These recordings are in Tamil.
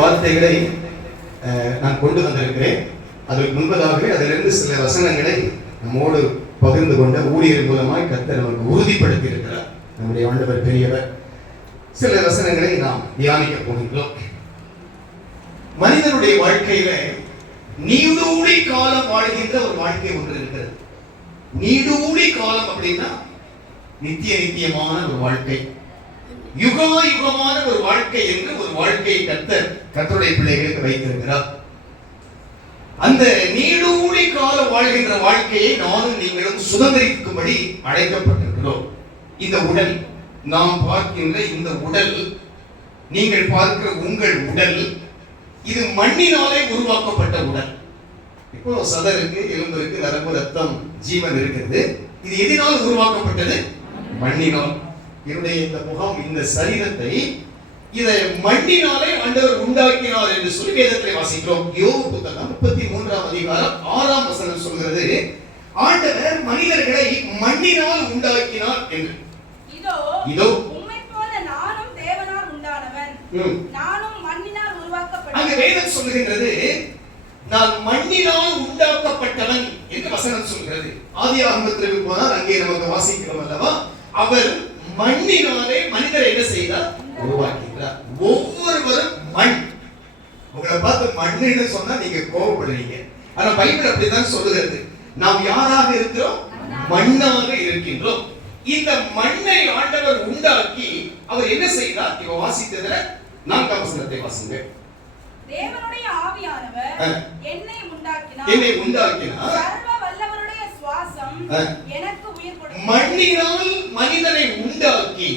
வார்த்தைகளை நான் கொண்டு வந்திருக்கிறேன். அதற்கு முன்பதாகவே அதிலிருந்து சில வசனங்களை நம்மோடு பகிர்ந்து கொண்ட ஊழியர் மூலமாய் கர்த்தர் நமக்கு உறுதிப்படுத்தி இருக்கிறார். நம்முடைய ஆண்டவர் பெரியவர். சில வசனங்களை நாம் தியானிக்க போகின்றோம். மனிதனுடைய வாழ்க்கையில நீடூழி காலம் வாழ்கின்ற ஒரு வாழ்க்கை ஒன்று இருக்கிறது. நீடூழி காலம் அப்படின்னா நித்தியமான ஒரு வாழ்க்கை, யுகமான ஒரு வாழ்க்கை என்று ஒரு வாழ்க்கையை கர்த்தருடைய பிள்ளைகளுக்கு வைத்திருக்கிறார். அந்த நீடூழி காலம் வாழ்கின்ற வாழ்க்கையை நானும் நீங்களும் சுதந்திரிக்கும்படி அழைக்கப்பட்டிருக்கிறோம். இந்த உடல், நாம் பார்க்கின்ற இந்த உடல், நீங்கள் பார்க்கிற உங்கள் உடல், இது மண்ணினாலே உருவாக்கப்பட்ட உடல். இப்போ சதை இருக்கு, எலும்பு இருக்கு, நரம்பு, ரத்தம், ஜீவன் இருக்கிறது. இது எதனால் உருவாக்கப்பட்டது? மண்ணினால். என்னுடைய இந்த முகம், இந்த சரீரத்தை இதை மண்ணினாலே ஆண்டவர் உண்டாக்கினார் என்று சொல்லி வேதத்திலே வாசிக்கிறோம். யோபு புத்தகம் 33ஆம் அதிகாரம் 6ஆம் வசனம் சொல்கிறது, ஆண்டவர் மனிதர்களை மண்ணினால் உண்டாக்கினார் என்று. இதோ உம்மை போல நானும் தேவனால் உண்டானவன், நானும் மண்ணினால் உருவாக்கப்பட்டவன். அங்க வேதம் சொல்கிறது, நான் மண்ணினால் உண்டாக்கப்பட்டவன் என்று வசனம் சொல்கிறது. ஆதியாகமத்திற்கு போனால் அங்கே நமக்கு வாசிக்கிறோம் அல்லவா, அவர் மண்ணினாலே மனிதரை என்ன செய்தார்? உருவாக்கினார். ஒவ்வொருவரும் மண். உங்களை பார்த்து மண்ணுன்னு சொன்னா நீங்க கோபப்படுறீங்க. ஆனா பைபிள் அப்படிதான் சொல்லுகிறது. நாம் யாராக இருக்கிறோம்? மண்ணாக இருக்கின்றோம். இந்த மண்ணை ஆண்டவர் உண்டாக்கி அவர் என்ன செய்தார்? இவ வாசித்ததுல 4ஆம் வசனத்தை வாசிங்க. தேவனுடைய ஆவியானவர் என்னை உண்டாக்கினார். சர்வ வல்லவருடைய சுவாசம் எனக்கு உயிர் கொடுத்தார். மண்ணினால் மனிதனை உண்டாக்கி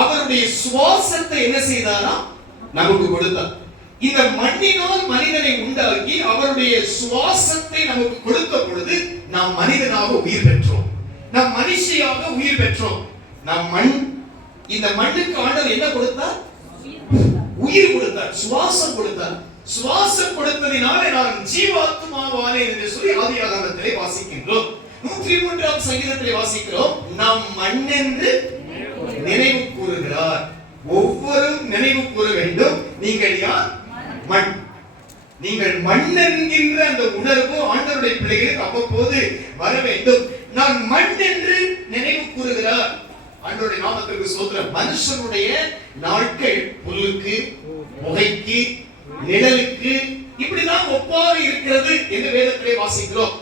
அவருடைய சுவாசத்தை என்ன செய்தாரா? நமக்கு கொடுத்தார். இந்த மண்ணினால் மனிதனை உண்டாக்கி அவருடைய சுவாசத்தை நமக்கு கொடுத்த பொழுது நாம் மனிதனாக உயிர் பெற்றோம், நாம் மனுஷியாக உயிர் பெற்றோம். நாம் மண். இந்த மண்ணுக்கு ஆண்டவர் என்ன கொடுத்தார்? உயிர் கொடுத்தார், சுவாசம் கொடுத்தார். சுவாசம் கொடுத்ததினாலே நான் ஜீவாத்மாவானேன் என்று சொல்லி ஆதியாகமத்திலே வாசிக்கின்றோம். 103ஆம் சங்கீதத்திலே வாசிக்கிறோம், நாம் மண் என்று நினைவு கூறுகிறார். ஒவ்வொருவரும் நினைவு கூற வேண்டும், நீங்கள் யார்? மண். நீங்கள் மண் என்கின்ற அந்த உணர்வு ஆண்டவருடைய பிள்ளைகளுக்கு அவ்வப்போது வர வேண்டும். நான் மண் என்று நினைவு கூறுகிறார். ஆண்டவருடைய நாமத்திற்கு ஸ்தோத்திரம். மனுஷனுடைய நாட்கள் புல்லுக்கு, புகைக்கு, நிழலுக்கு இப்படிதான் ஒப்பாக இருக்கிறது என்று வேதத்திலே வாசிக்கிறோம்.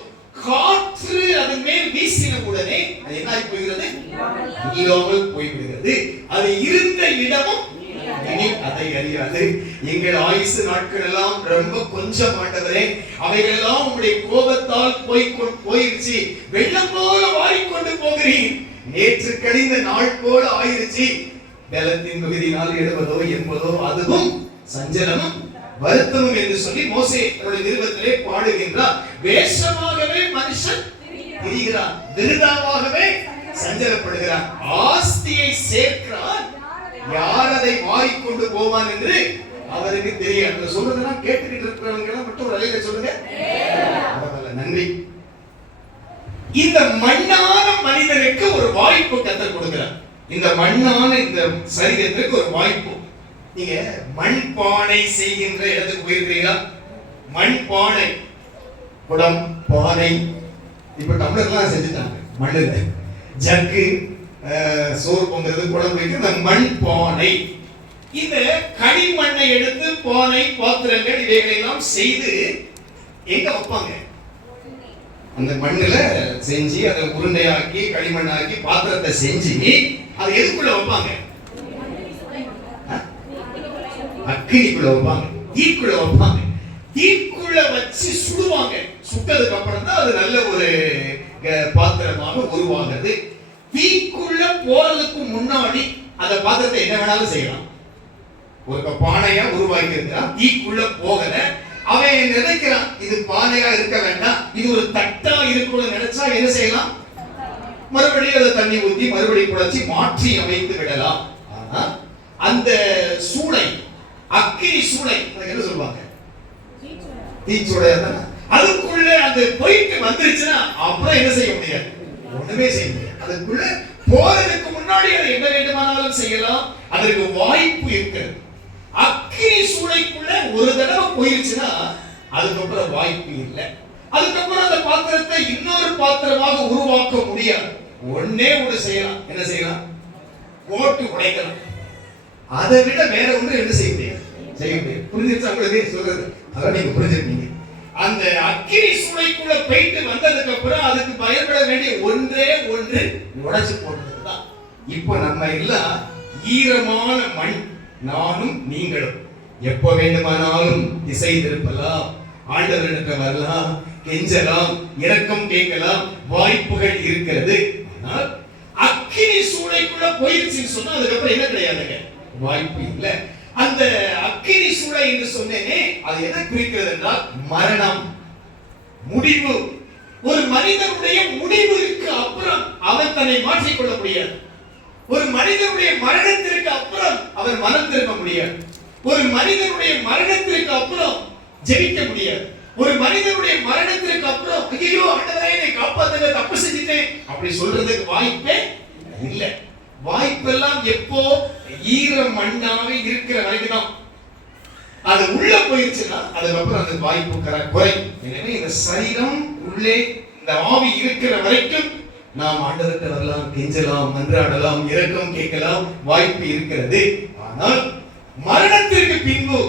காற்று அதன் மேல் வீசின உடனே அது என்ன ஆகி போகிறது? இல்லாமல் போய்விடுகிறது. அது இருந்த இடமும் இனி அதை அறியாது. எங்கள் ஆயுசு நாட்கள் எல்லாம் ரொம்ப கொஞ்சம் ஆண்டவரே, அவைகள் எல்லாம் உங்களுடைய கோபத்தால் போயிருச்சு. வெள்ளம் போல வாரிக்கொண்டு போகிறீர். நேற்று கழிந்த நாள் போல ஆயிருச்சு. பலத்தின் மிகுதியினால் 70 80 அதுவும் சஞ்சலமும் வருத்தமும் என்று சொல்லி மோசே தன்னுடைய நிருபத்திலே பாடுகின்றார். வேஷமாகவே மனுஷன் திரிகிறான், விருதாவாகவே சஞ்சலப்படுகிறான். ஆஸ்தியை சேர்க்கிறான், யார் அதை வாரிக்கொண்டு போவான் என்று அவருக்கு தெரியாது. சொல்றதெல்லாம் கேட்டுக்கிட்டு இருக்கிறவங்க மட்டும் ஒரு அலையில சொல்லுங்க. நன்றி. இந்த மண்ணான மனிதனுக்கு ஒரு வாய்ப்பு கர்த்தர் கொடுக்கிறார். இந்த மண்ணான இந்த சரீரத்திற்கு ஒரு வாய்ப்பு. நீங்க மண் பானை செய்கின்ற இடத்துக்கு போயிருக்கீங்களா? மண் பானை, குடம், பானை, இப்ப டம்ளர்லாம் செஞ்சுட்டாங்க மண்ணுல. ஜக்கு, சோறு பொங்குறது, குடம் வைக்கிறது, இந்த மண் பானை. இந்த களிமண்ணை எடுத்து பானை, பாத்திரங்கள் இவைகளை எல்லாம் செய்து எங்க வைப்பாங்க? அந்த மண்ணுல செஞ்சு அதை உருண்டையாக்கி களிமண்ணாக்கி பாத்திரத்தை செஞ்சு அது எதுக்குள்ள வைப்பாங்க? அக்கினிக்குள்ள வைப்பாங்க, தீக்குள்ள வைப்பாங்க. தீக்குள்ள வச்சு சுடுவாங்க. சுட்டதுக்கு அப்புறம் தான் அது நல்ல ஒரு பாத்திரமாக உருவாகுது. தீக்குள்ள போறதுக்கு முன்னாடி அந்த பாத்திரத்தை என்ன வேணாலும் செய்யலாம். ஒரு பானையா உருவாக்கி இருக்கிறான், தீக்குள்ள போகல. அவன் நினைக்கிறான் இது பானையா இருக்க வேண்டாம், இது ஒரு தட்டா இருக்கணும்னு நினைச்சா என்ன செய்யலாம்? மறுபடியும் அதை தண்ணி ஊற்றி மறுபடியும் குழச்சி மாற்றி அமைத்து விடலாம். ஆனா அந்த சூளை, அக்கினி சூளை, என்ன சொல்லுவாங்க? தீச்சூளை. அதுக்குள்ள அந்த போயிட்டு வந்துருச்சுன்னா அப்புறம் என்ன செய்ய முடியாது? ஒண்ணுமே செய்ய முடியாது. அதுக்குள்ள போறதுக்கு முன்னாடி அதை என்ன வேண்டுமானாலும் செய்யலாம். அதற்கு வாய்ப்பு இருக்கிறது. அக்கினி சூளைக்குள்ள போயிருச்சுன்னா அதுக்கப்புறம் வாய்ப்பு இல்லை. அதுக்கப்புறம் அந்த பாத்திரத்தை இன்னொரு பாத்திரமாக உருவாக்க முடியாது. ஒன்னே ஒன்று செய்யலாம். என்ன செய்யலாம்? போட்டு உடைக்கலாம். அதை விட வேற ஒன்று என்ன செய்ய முடியாது, செய்ய முடியாது. புரிஞ்சிருச்சா உங்களுக்கு சொல்றது? அதான் நீங்க புரிஞ்சிருக்கீங்க. அந்த அக்கினி சூளைக்குள்ள போயிட்டு வந்ததுக்கு அப்புறம் அதுக்கு பயப்பட வேண்டிய ஒன்றே ஒன்று, உடைச்சு போட்டதுதான். இப்போ நம்ம எல்லாம் ஈரமான மண், நானும் நீங்களும் எப்ப வேண்டுமானாலும் திசை திருப்பலாம், ஆண்டவரிடத்துல வரலாம், கெஞ்சலாம், இரக்கம் கேட்கலாம், வாய்ப்புகள் இருக்கிறது. ஆனால் அக்கினி சூளைக்குள்ள போயிருச்சுன்னு சொன்னா அதுக்கப்புறம் என்ன கிடையாதுங்க, வாய்ப்பு இல்லை. அந்த அக்கினி சூளை என்று சொன்னேனே, அது எதை குறிக்கிறது என்றால் மரணம், முடிவு. ஒரு மனிதனுடைய முடிவுக்கு அப்புறம் அவன் தன்னை மாற்றிக்கொள்ள முடியாது. ஒரு மனிதனுடைய மரணத்திற்கு அப்புறம் அவன் மனம் திரும்ப முடியாது. ஒரு மனிதனுடைய மரணத்திற்கு அப்புறம் ஜெயிக்க முடியாது. ஒரு மனிதனுடைய மரணத்திற்கு அப்புறம் ஐயோ ஆண்டவரே என்னை காப்பாத்துங்க, தப்பு செஞ்சிட்டேன் அப்படி சொல்றதுக்கு வாய்ப்பே இல்லை. வாய்ப்பெல்லாம் எப்போ ஈர மண்ணாக இருக்கிற வரைக்கும் தான். அது உள்ள போயிருச்சுன்னா அதுக்கப்புறம் அந்த வாய்ப்பு குறையும். எனவே இந்த சரீரம் உள்ளே இந்த ஆவி இருக்கிற வரைக்கும் நாம் ஆண்டவர்கிட்ட வரலாம், கெஞ்சலாம், மன்றாடலாம், இரக்கம் கேட்கலாம், வாய்ப்பு இருக்கிறது. ஆனால் மரணத்திற்கு பின்பு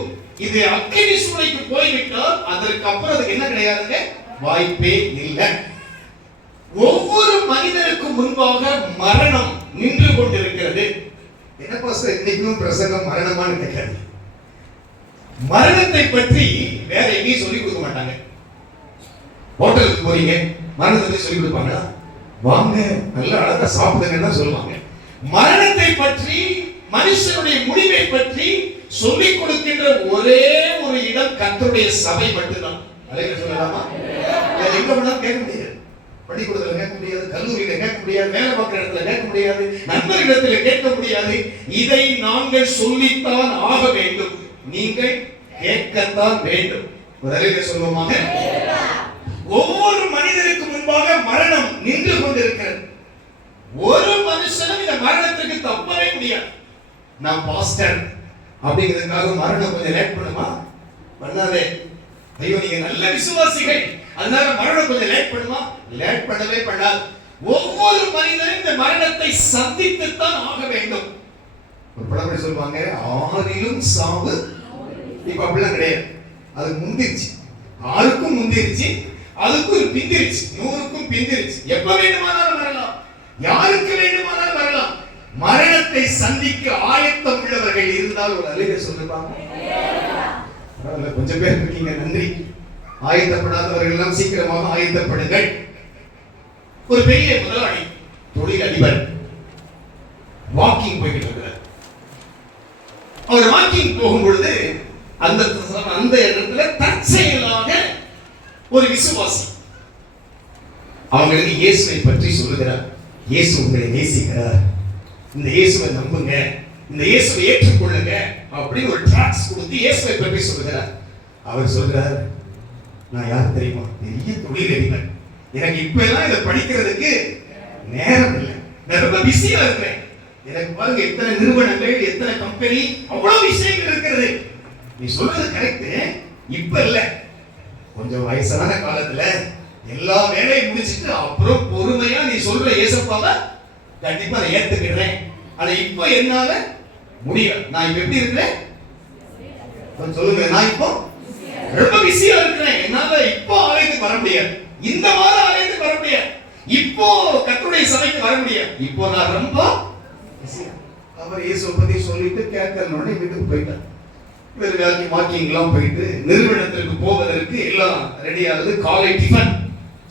இது அக்கினி சூளைக்கு போய்விட்டால் அதற்கு அப்புறம் அதுக்கு என்ன கிடையாதுங்க, வாய்ப்பே இல்லை. ஒவ்வொரு மனிதனுக்கும் முன்பாக மரணம் நின்று கொண்டிருக்கிறது. என்ன பாஸ்டர் இன்னைக்கும் பிரசங்கம் மரணமான்னு கேட்காது. மரணத்தை பற்றி வேற எங்கேயும் சொல்லி கொடுக்க மாட்டாங்க. ஹோட்டலுக்கு போறீங்க, மரணத்தை பற்றி சொல்லி கொடுப்பாங்களா? வாங்க நல்ல அழகா சாப்பிடுங்கன்னு சொல்லுவாங்க. மரணத்தை பற்றி, மனுஷனுடைய முடிவை பற்றி சொல்லிக் கொடுக்கின்ற ஒரே ஒரு இடம் கர்த்தருடைய சபை மட்டும்தான். அதை சொல்லலாமா? எங்க வேணாலும் கேட்க முடியாது. பள்ளிக்கூடத்துல கேட்க முடியாது, கல்லூரியில கேட்க முடியாது, வேலை பார்க்கிற இடத்துல கேட்க முடியாது, நண்பர்களிடத்துல கேட்க முடியாது. இதை நாங்கள் சொல்லித்தான் ஆக வேண்டும். நீங்கள் கேட்கத்தான் வேண்டும். முதலில் சொல்லுவோமாக, ஒவ்வொரு மனிதனுக்கு முன்பாக மரணம் நின்று கொண்டிருக்கிறது. ஒரு மனுஷனும் இந்த மரணத்துக்கு தப்பவே முடியாது. நான் பாஸ்டர் அப்படிங்கிறதுக்காக மரணம் கொஞ்சம் லேட் பண்ணுமா? பண்ணாதே. ஐயோ நீங்க நல்ல விசுவாசிகள் அதனால மரணம் கொஞ்சம் லேட் பண்ணுமா? லேட் பண்ணவே பண்ணாது. ஒவ்வொரு மனிதனும் இந்த மரணத்தை சந்தித்துத்தான் ஆக வேண்டும். ஒரு பழமொழி சொல்லுவாங்க, ஆறிலும் சாவு. இப்ப அப்படிலாம் கிடையாது. அது முந்திருச்சு, ஆறுக்கும் முந்திருச்சு, அதுக்கும் பிந்திருச்சு, 100க்கும் பிந்திருச்சு. எப்ப வேண்டுமானாலும் வரலாம், யாருக்கு வேண்டுமானாலும் வரலாம். மரணத்தை சந்திக்க ஆயத்தம் உள்ளவர்கள் இருந்தால் ஒரு அலையை சொல்லுவாங்க. கொஞ்சம் பேர் இருக்கீங்க, நன்றி. ஆயத்தப்படாதவர்கள் எல்லாம் சீக்கிரமாக ஆயத்தப்படுங்கள். ஒரு பெரிய முதலாளி, தொழில் அதிபர், வாக்கிங் போய்கிட்டு இருக்கிறார். அவர் வாக்கிங் போகும் பொழுது அந்த இடத்துல தற்செயலாக ஒரு விசுவாசி அவங்களுக்கு இயேசுவை பற்றி சொல்லுகிறார். இயேசு உங்களை நேசிக்கிறார், இந்த இயேசுவை நம்புங்க, இந்த இயேசுவை ஏற்றுக்கொள்ளுங்க அப்படின்னு ஒரு ட்ராக்ஸ் கொடுத்து இயேசுவை பற்றி சொல்லுகிறார். அவர் சொல்றார், நான் யார் தெரியுமா? பெரிய தொழில் அதிபர். எனக்கு இப்ப எல்லாம் இதை படிக்கிறதுக்கு நேரம் இல்லை, நான் ரொம்ப பிஸியா இருக்கிறேன். எனக்கு பாருங்க எத்தனை நிறுவனங்கள், எத்தனை கம்பெனி, அவ்வளவு விஷயங்கள் இருக்கிறது. நீ சொல்றது கரெக்ட், இப்ப இல்ல, கொஞ்சம் வயசான காலத்துல எல்லா வேலையும் முடிச்சிட்டு அப்புறம் பொறுமையா நீ சொல்ற ஏசப்பாவை கண்டிப்பா நான் ஏத்துக்கிறேன். ஆனா இப்ப என்னால முடியல. நான் இப்ப எப்படி இருக்கிறேன் சொல்லுங்க. நான் இப்போ ரொம்ப பிஸியா இருக்கிறேன், என்னால இப்போ ஆலயத்துக்கு வர முடியாது, இந்த வாரம் ஆலயத்துக்கு வர முடியாது, இப்போ கர்த்தருடைய சபைக்கு வர முடியாது, இப்போ நான் ரொம்ப பிஸியா. அவர் இயேசுவை பத்தி சொல்லிட்டு கேட்கறனோட வீட்டுக்கு போயிட்டார். இவர் வாக்கிங்லாம் போயிட்டு நிறுவனத்திற்கு போவதற்கு எல்லாம் ரெடி ஆகுது. காலை டிஃபன்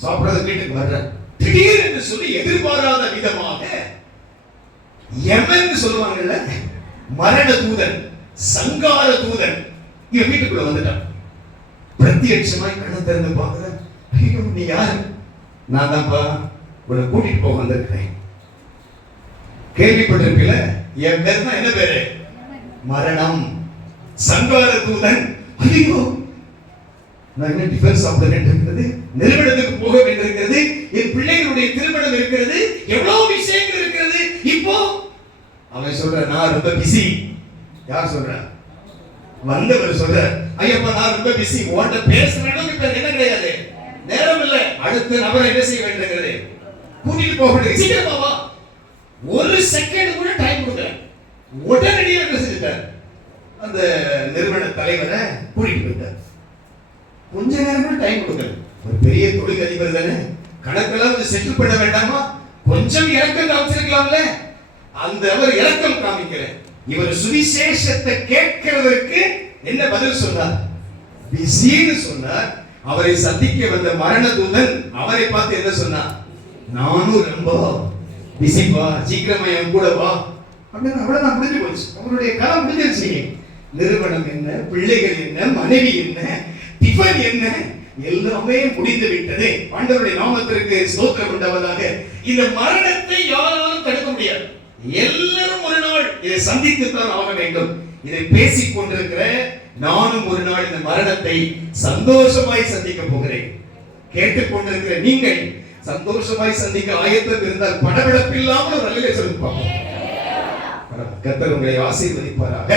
சாப்பிடாத வீட்டுக்கு வர்ற, திடீர்னு சொல்லி எதிர்பாராத விதமாக யமன் சொல்லுவாங்கல்ல, மரண தூதன், சங்கார தூதன் இவன் வீட்டுக்குள்ள வந்துட்டான். பிரத்யட்சமாய் கண்ணை திறந்து பார்க்கிறேன். ஐயோ நீ யாரு? நான் தான்ப்பா உன்னை கூட்டிட்டு போக வந்திருக்கிறேன். கேள்விப்பட்டிருக்கல, என் பேர் தான் என்ன பேரு? மரணம். சங்கார தூதன். ஐயோ நான் என்ன டிஃபன் சாப்பிட வேண்டியிருக்கிறது, நிறுவனத்துக்கு போக வேண்டியிருக்கிறது, என் பிள்ளைகளுடைய திருமணம் இருக்கிறது, எவ்வளவு விஷயங்கள் இருக்கிறது. இப்போ அவன் சொல்ற, நான் ரொம்ப பிஸி. யார் சொல்ற? வந்தவர் சொல்றார், ஐயப்பா நான் ரொம்ப பிஸி, உன்கிட்ட பேசுறேன்னு இப்ப என்ன கிடையாது, நேரம் இல்ல, அடுத்த நபரை என்ன செய்ய வேண்டுங்கிறது கூட்டிட்டு போக வேண்டியது, சீக்கிரமா வா. ஒரு செகண்ட் கூட டைம் கொடுக்கல, உடனடியாக என்ன செஞ்சுட்டார், அந்த நிறுவன தலைவரை கூட்டிட்டு போயிட்டார். கொஞ்ச நேரம் கூட டைம் கொடுக்கல. ஒரு பெரிய தொழில் அதிபர் தானே, கணக்கெல்லாம் கொஞ்சம் செட்டில் பண்ண வேண்டாமா, கொஞ்சம் இறக்கம் காமிச்சிருக்கலாம்ல. அந்த அவர் இறக்கம் காமிக்கல. இவர் சுவிசேஷத்தை கேட்கிறதற்கு என்ன பதில் சொன்னார், பிஸின்னு சொன்னார். அவரை சந்திக்க வந்த மரண தூதன் அவரை பார்த்து என்ன சொன்னார், நானும் ரொம்ப பிஸிப்பா, சீக்கிரமா என் கூட வா அப்படின்னு. அவ்வளவுதான், முடிஞ்சு போச்சு, அவருடைய காலம் முடிஞ்சிருச்சு. நிறுவனம் என்ன, பிள்ளைகள் என்ன, மனைவி என்ன, டிஃபன் என்ன, எல்லாமே முடிந்து விட்டது. ஆண்டவருடைய நாமத்திற்கு ஸ்தோத்திரம் உண்டாவதாக. இந்த மரணத்தை யாராலும் தடுக்க முடியாது. எல்லாரும் ஒரு நாள் இதை சந்தித்துத்தான் ஆக வேண்டும். இதை பேசிக் கொண்டிருக்கிற நானும் ஒரு நாள் இந்த மரணத்தை சந்தோஷமாய் சந்திக்க போகிறேன். கேட்டுக்கொண்டிருக்கிற நீங்கள் சந்தோஷமாய் சந்திக்க ஆயத்தம் இருந்தால் படபடப்பில்லாமல் ஒரு நல்ல சொல்லுப்பாங்க. கர்த்தர் உங்களை ஆசீர்வதிப்பாராக.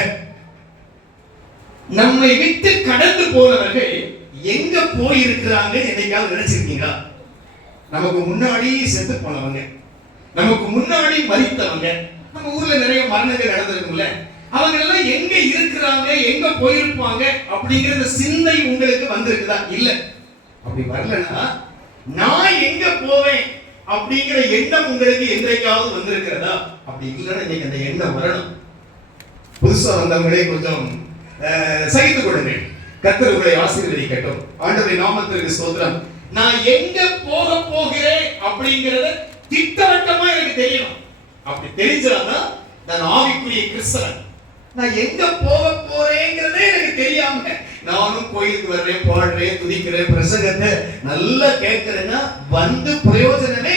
நம்மை விட்டு கடந்து போனவர்கள் எங்க போயிருக்கிறாங்க என்னைக்காவது நினைச்சிருக்கீங்களா? நமக்கு முன்னாடி செத்து போனவங்க, நமக்கு முன்னாடி மரித்தவங்க, நம்ம ஊர்ல நிறைய மரணங்கள் நடந்திருக்கும்ல, அவங்க எல்லாம் எங்க இருக்கிறாங்க, எங்க போயிருப்பாங்க அப்படிங்கிற சிந்தை உங்களுக்கு வந்திருக்குதா? இல்ல. அப்படி வரலன்னா நான் எங்க போவேன் அப்படிங்கிற எண்ணம் உங்களுக்கு என்றைக்காவது வந்திருக்கிறதா? அப்படி இல்லைன்னா இன்னைக்கு அந்த எண்ணம் வரணும். புதுசா வந்தவங்களே கொஞ்சம் சகித்துக் கொள்ளுங்கள். கர்த்தர் உங்களை ஆசீர்வதிக்கட்டும். ஆண்டவருடைய நாமத்திற்கு ஸ்தோத்திரம். நான் எங்க போக போகிறேன் அப்படிங்கறத திட்டவட்டமா எனக்கு தெரியணும். அப்படி தெரிஞ்சாதான் நான் ஆவிக்குரிய கிறிஸ்தவன். நான் எங்க போக போறேங்கிறதே எனக்கு தெரியாம நானும் கோயிலுக்கு வர்றேன், பாடுறேன், துதிக்கிறேன், பிரசங்கத்தை நல்லா கேட்கிறேன்னா வந்து பிரயோஜனமே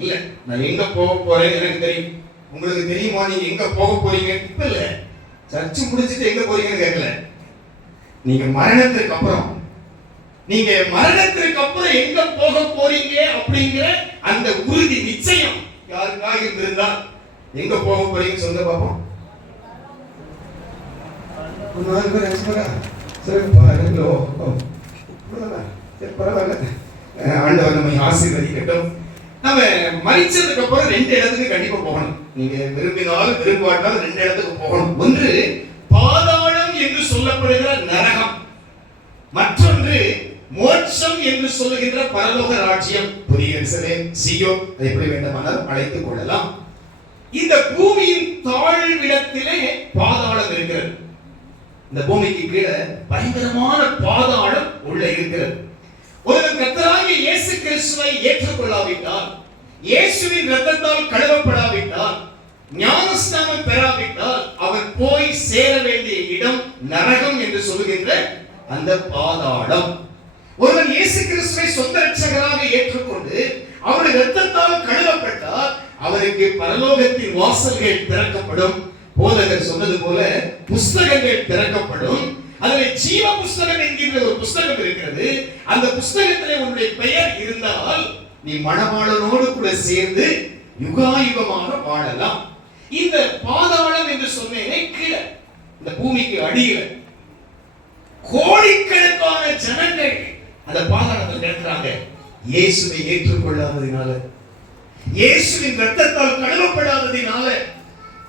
இல்ல. நான் எங்க போக போறேன் எனக்கு தெரியும். உங்களுக்கு தெரியுமா நீங்க எங்க போக போறீங்க? இப்ப இல்ல, சர்ச்சு முடிச்சுட்டு எங்க போறீங்கன்னு கேட்கல. நீங்க மரணத்திற்கு அப்புறம், நீங்க மரணத்திற்கு அப்புறம் எங்க போக போறீங்க அப்படிங்கிற அந்த உறுதி நிச்சயம் யாருக்காக இருந்திருந்தா எங்க போக போறீங்க சொல்ல பாப்போம். ஆண்டவர் நம்மை ஆசீர்வதிக்கட்டும். நம்ம மரிச்சதுக்கு அப்புறம் 2 இடத்துக்கு கண்டிப்பா போகணும். நீங்க விரும்பினாலும் விரும்பாட்டாலும் 2 இடத்துக்கு போகணும். ஒன்று பாதாளம் என்று சொல்லப்படுகிற நரகம், மற்றொன்று மோட்சம் என்று சொல்லுகின்ற பரலோக ராஜ்யம், புதிய எருசலேம், சீயோன், எப்படி வேண்டுமானாலும் அழைத்துக் கொள்ளலாம். இந்த பூமியின் தாழ்விடத்திலே பாதாளம் இருக்கிறது. இந்த பூமிக்கு கீழே பயங்கரமான பாதாளம் உள்ள இருக்கிறது. ஒருவன் கர்த்தராகிய இயேசு கிறிஸ்துவை ஏற்றுக்கொள்ளாவிட்டால், இயேசுவின் இரத்தத்தால் கழுவப்படாவிட்டால், ஞானஸ்நானம் பெறாவிட்டால் அவர் போய் சேர வேண்டிய இடம் நரகம் என்று சொல்லுகின்ற அந்த பாதாளம். ஒருவன் இயேசு கிறிஸ்துவை சொந்த இரட்சகராக ஏற்றுக்கொண்டு அவருடைய இரத்தத்தால் கழுவப்பட்டால் அவருக்கு பரலோகத்தின் வாசல்கள் திறக்கப்படும். போதகர் சொன்னது போல புஸ்தகங்கள் திறக்கப்படும். அதில் ஜீவ புஸ்தகம் என்கின்ற ஒரு புஸ்தகம் இருக்கிறது. அந்த புஸ்தகத்திலே உன்னுடைய பெயர் இருந்தால் நீ மணவாளனோடு கூட சேர்ந்து யுகாயுகமாக வாழலாம். இந்த பாதாளம் என்று சொன்னேனே கீழே, இந்த பூமிக்கு அடியில கோடிக்கணக்கான ஜனங்கள் அந்த பாதாளத்தில் கிடக்கிறாங்க. இயேசுவை ஏற்றுக்கொள்ளாததினால, இயேசுவின் இரத்தத்தால் கழுவப்படாததினால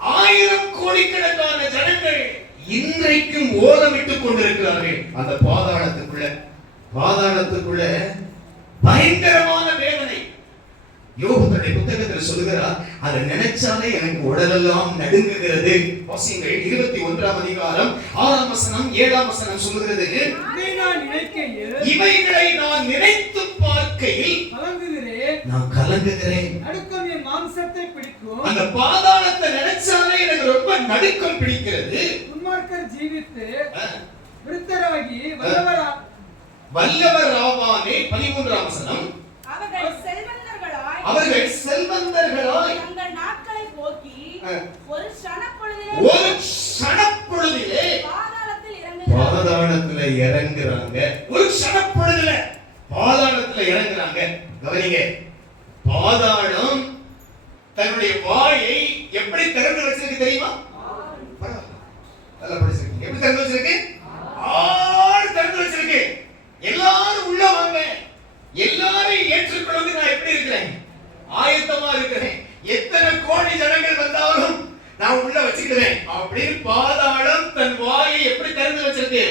1000 கோடிக்கணக்கான ஜனங்கள் இன்றைக்கும் ஓலமிட்டுக் கொண்டிருக்கிறார்கள் அந்த பாதாளத்துக்குள்ள. பாதாளத்துக்குள்ள பயங்கரமான வேதனை. யோபு தன்னுடைய புத்தகத்தில் சொல்லுகிறார், அதை நினைச்சாலே எனக்கு உடலெல்லாம் நடுங்குகிறது. வாசியுங்கள் 21ஆம் அதிகாரம் 6ஆம் வசனம் 7ஆம் வசனம் சொல்லுகிறது, இவைகளை நான் நினைத்து பார்க்கையில் நான் கலங்குகிறேன். நடுக்கம் என் மாம்சத்தை பிடிக்கும். அந்த பாதாளத்தை நினைச்சாலே எனக்கு ரொம்ப நடுக்கம் பிடிக்கிறது. துன்மார்க்கர் ஜீவித்து விருத்தராகி வல்லவர் ஆவானே. 13ஆம் வசனம், அவர்கள் செல்வந்தர்களாய் தங்கள் நாட்களை போக்கி ஒரு க்ஷணப்பொழுதிலே பாதாளத்துல இறங்குறாங்க. ஒரு க்ஷணப்பொழுதில பாதாளத்துல இறங்குறாங்க. கவனிங்க, பாதாளம் தன்னுடைய வாயை எப்படி திறந்து வச்சிருக்கு தெரியுமா? நல்லா படிச்சிருக்கீங்க. எப்படி திறந்து வச்சிருக்கு? ஆள் திறந்து வச்சிருக்கு. எல்லாரும் உள்ள வாங்க, எல்லாரையும் ஏற்றுக்கொள்வது நான் எப்படி இருக்கிறேன்? ஆயத்தமா இருக்கிறேன். எத்தனை கோடி ஜனங்கள் வந்தாலும் நான் உள்ள வச்சுக்கிறேன் அப்படின்னு பாதாளம் தன் வாயை எப்படி திறந்து வச்சிருக்கு?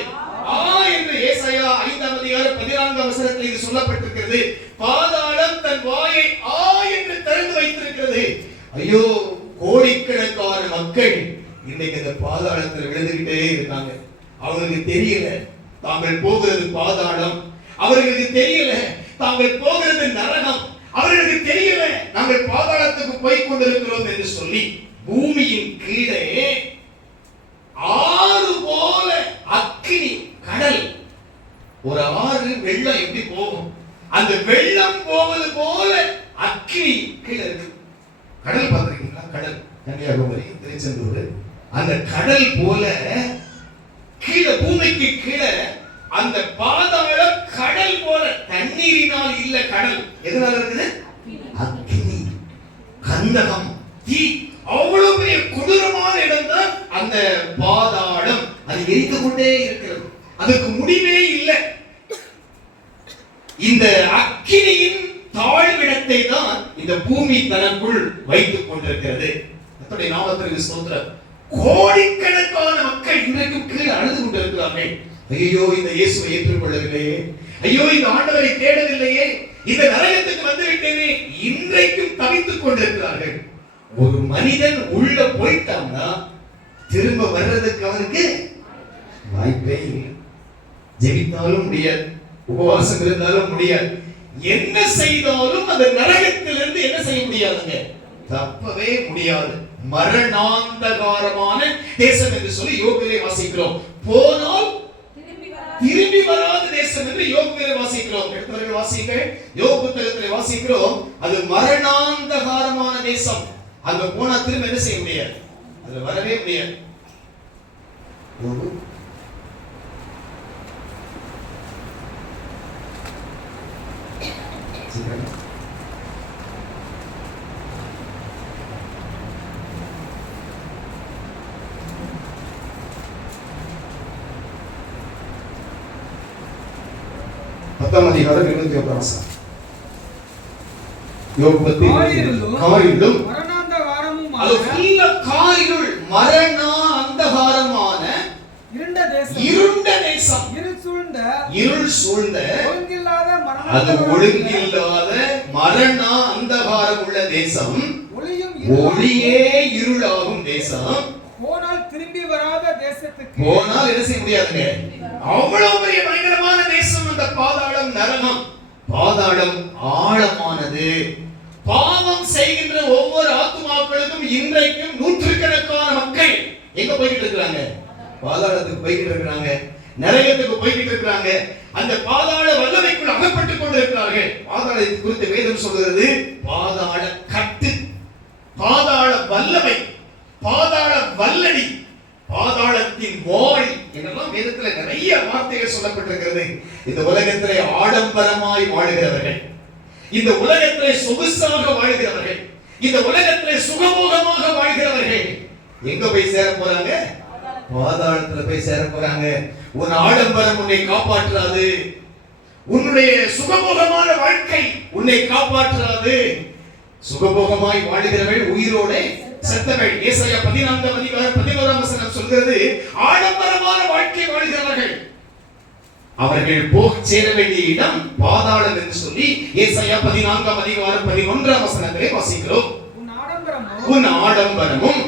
என்று ஏசாயா 5ஆம் அதிகாரம் 14ஆம் வசனத்தில் இது சொல்லப்பட்டிருக்கிறது. பாதாளம் தன் வாயை என்று திறந்து வைத்திருக்கிறது. ஐயோ, கோடிக்கணக்கான மக்கள் இன்னைக்கு இந்த பாதாளத்தில் விழுந்துகிட்டே இருக்காங்க. அவங்களுக்கு தெரியல தாங்கள் போகிறது பாதாளம், அவர்களுக்கு தெரியல தாங்கள் போகிறது நரகம், அவர்களுக்கு தெரியல நாங்கள் பாதாளத்துக்கு போய் கொண்டிருக்கிறோம் என்று சொல்லி பூமியின் கீழே ஆறு போல அக்கினி, கடல். ஒரு ஆறு வெள்ளம் எப்படி போகும், அந்த வெள்ளம் போவது போல அக்கினி கீழே இருக்கு. கடல் பார்த்திருக்கீங்களா? கடல், கன்னியாகுமரி, திருச்செந்தூர், அந்த கடல் போல கீழே, பூமிக்கு கீழே அந்த பாதாளம் கடல் போல. தண்ணீரினால் இல்ல கடல், எதனால இருக்குது? அக்கினி, கந்தகம், தீ. அவ்வளவு பெரிய கொடூரமான இடம் தான் அந்த பாதாளம். அது எரிந்து கொண்டே இருக்கிறது, அதுக்கு முடிவே இல்லை. இந்த அக்கினியின் தாழ்விடத்தை தான் இந்த பூமி தனக்குள் வைத்துக் கொண்டிருக்கிறது. கர்த்தருடைய நாமத்திற்கு ஸ்தோத்திரம். கோடிக்கணக்கான மக்கள் இன்றைக்கும் கீழே அழுது கொண்டிருக்கிறார்கள். ஐயோ, இந்த இயேசுவை ஏற்றுக்கொள்ளவில்லையே, ஐயோ இந்த ஆண்டவரை தேடவில்லையே, இந்த நரகத்துக்கு வந்து விட்டேனே, இன்றைக்கும் தவித்துக் கொண்டிருக்கிறார்கள். ஒரு மனிதன் உள்ள போயிட்டான்னா திரும்ப வர்றதுக்கு அவனுக்கு வாய்ப்பே இல்லை. ஜெபித்தாலும் முடியாது, உபவாசம் இருந்தாலும் முடியாது, என்ன செய்தாலும் அந்த நரகத்திலிருந்து என்ன செய்ய முடியாதுங்க, தப்பவே முடியாது. மரணாந்தகாரமான தேசம் என்று சொல்லி யோபிலே வாசிக்கிறோம். போனால் திரும்பி வராத தேசம் என்று யோபிலே வாசிக்கிறோம். எடுத்தவர்கள் வாசிங்க, யோபு புத்தகத்திலே வாசிக்கிறோம். அது மரணாந்தகாரமான தேசம். அங்க போனா திரும்ப என்ன செய்ய முடியாது, அது வரவே முடியாது. பத்தாம் அதிகாரம் 21ஆம் வசனம். யோபு காரிருளும் அது ஃபுல்ல காரிருள், மரண அந்தகாரமான இருண்ட தேசம், இருள் சூழ்ந்த அது ஒழுங்கில்லாத மரண அந்தகாரம் உள்ள தேசம், ஒளியே இருளாகும் தேசம். போனால் திரும்பி வராத தேசத்துக்கு போனால் என்ன செய்ய முடியாதுங்க. அவ்வளவு பெரிய பயங்கரமான தேசம் அந்த பாதாளம், நரகம். பாதாளம் ஆழமானது. பாவம் செய்கின்ற ஒவ்வொரு ஆத்துமாக்களுக்கும் இன்றைக்கும் நூற்றுக்கணக்கான மக்கள் எங்க போய்கிட்டு இருக்கிறாங்க? பாதாளத்துக்கு போய்கிட்டு இருக்கிறாங்க, நரகத்துக்கு போய்கிட்டு இருக்கிறாங்க. அந்த பாதாள வல்லமைக்குள் அகப்பட்டுக் கொண்டிருக்கிறார்கள். பாதாளத்தை குறித்து வேதம் சொல்கிறது பாதாள கட்டு, பாதாள வல்லமை, பாதாள வல்லடி, பாதாளத்தின் வாள் என்றெல்லாம் வேதத்துல நிறைய வார்த்தைகள் சொல்லப்பட்டிருக்கிறது. இந்த உலகத்திலே ஆடம்பரமாய் வாழுகிறவர்கள், இந்த உலகத்திலே சொகுசாக வாழ்கிறவர்கள், இந்த உலகத்திலே சுகபோகமாக வாழ்கிறவர்கள் எங்க போய் சேர போறாங்க? பாதாளத்துல போய் சேர போறாங்க. உன் ஆடம்பரம் உன்னை காப்பாற்றாது, உன்னுடைய சுகபோகமான வாழ்க்கை உன்னை காப்பாற்றாது. சுகபோகமாய் வாழ்கிறவர்கள் உயிரோட செத்தவள். ஏசாயா 14ஆம் அதிகாரம் 11ஆம் வசனம் சொல்கிறது, ஆடம்பரமான வாழ்க்கை வாழ்கிறவர்கள் அவர்கள் போக சேர வேண்டிய இடம் பாதாளம் என்று சொல்லி ஏசாயா 14ஆம் அதிகாரம் 11ஆம் வசனத்திலே வாசிக்கிறோம். உன் ஆடம்பரமும்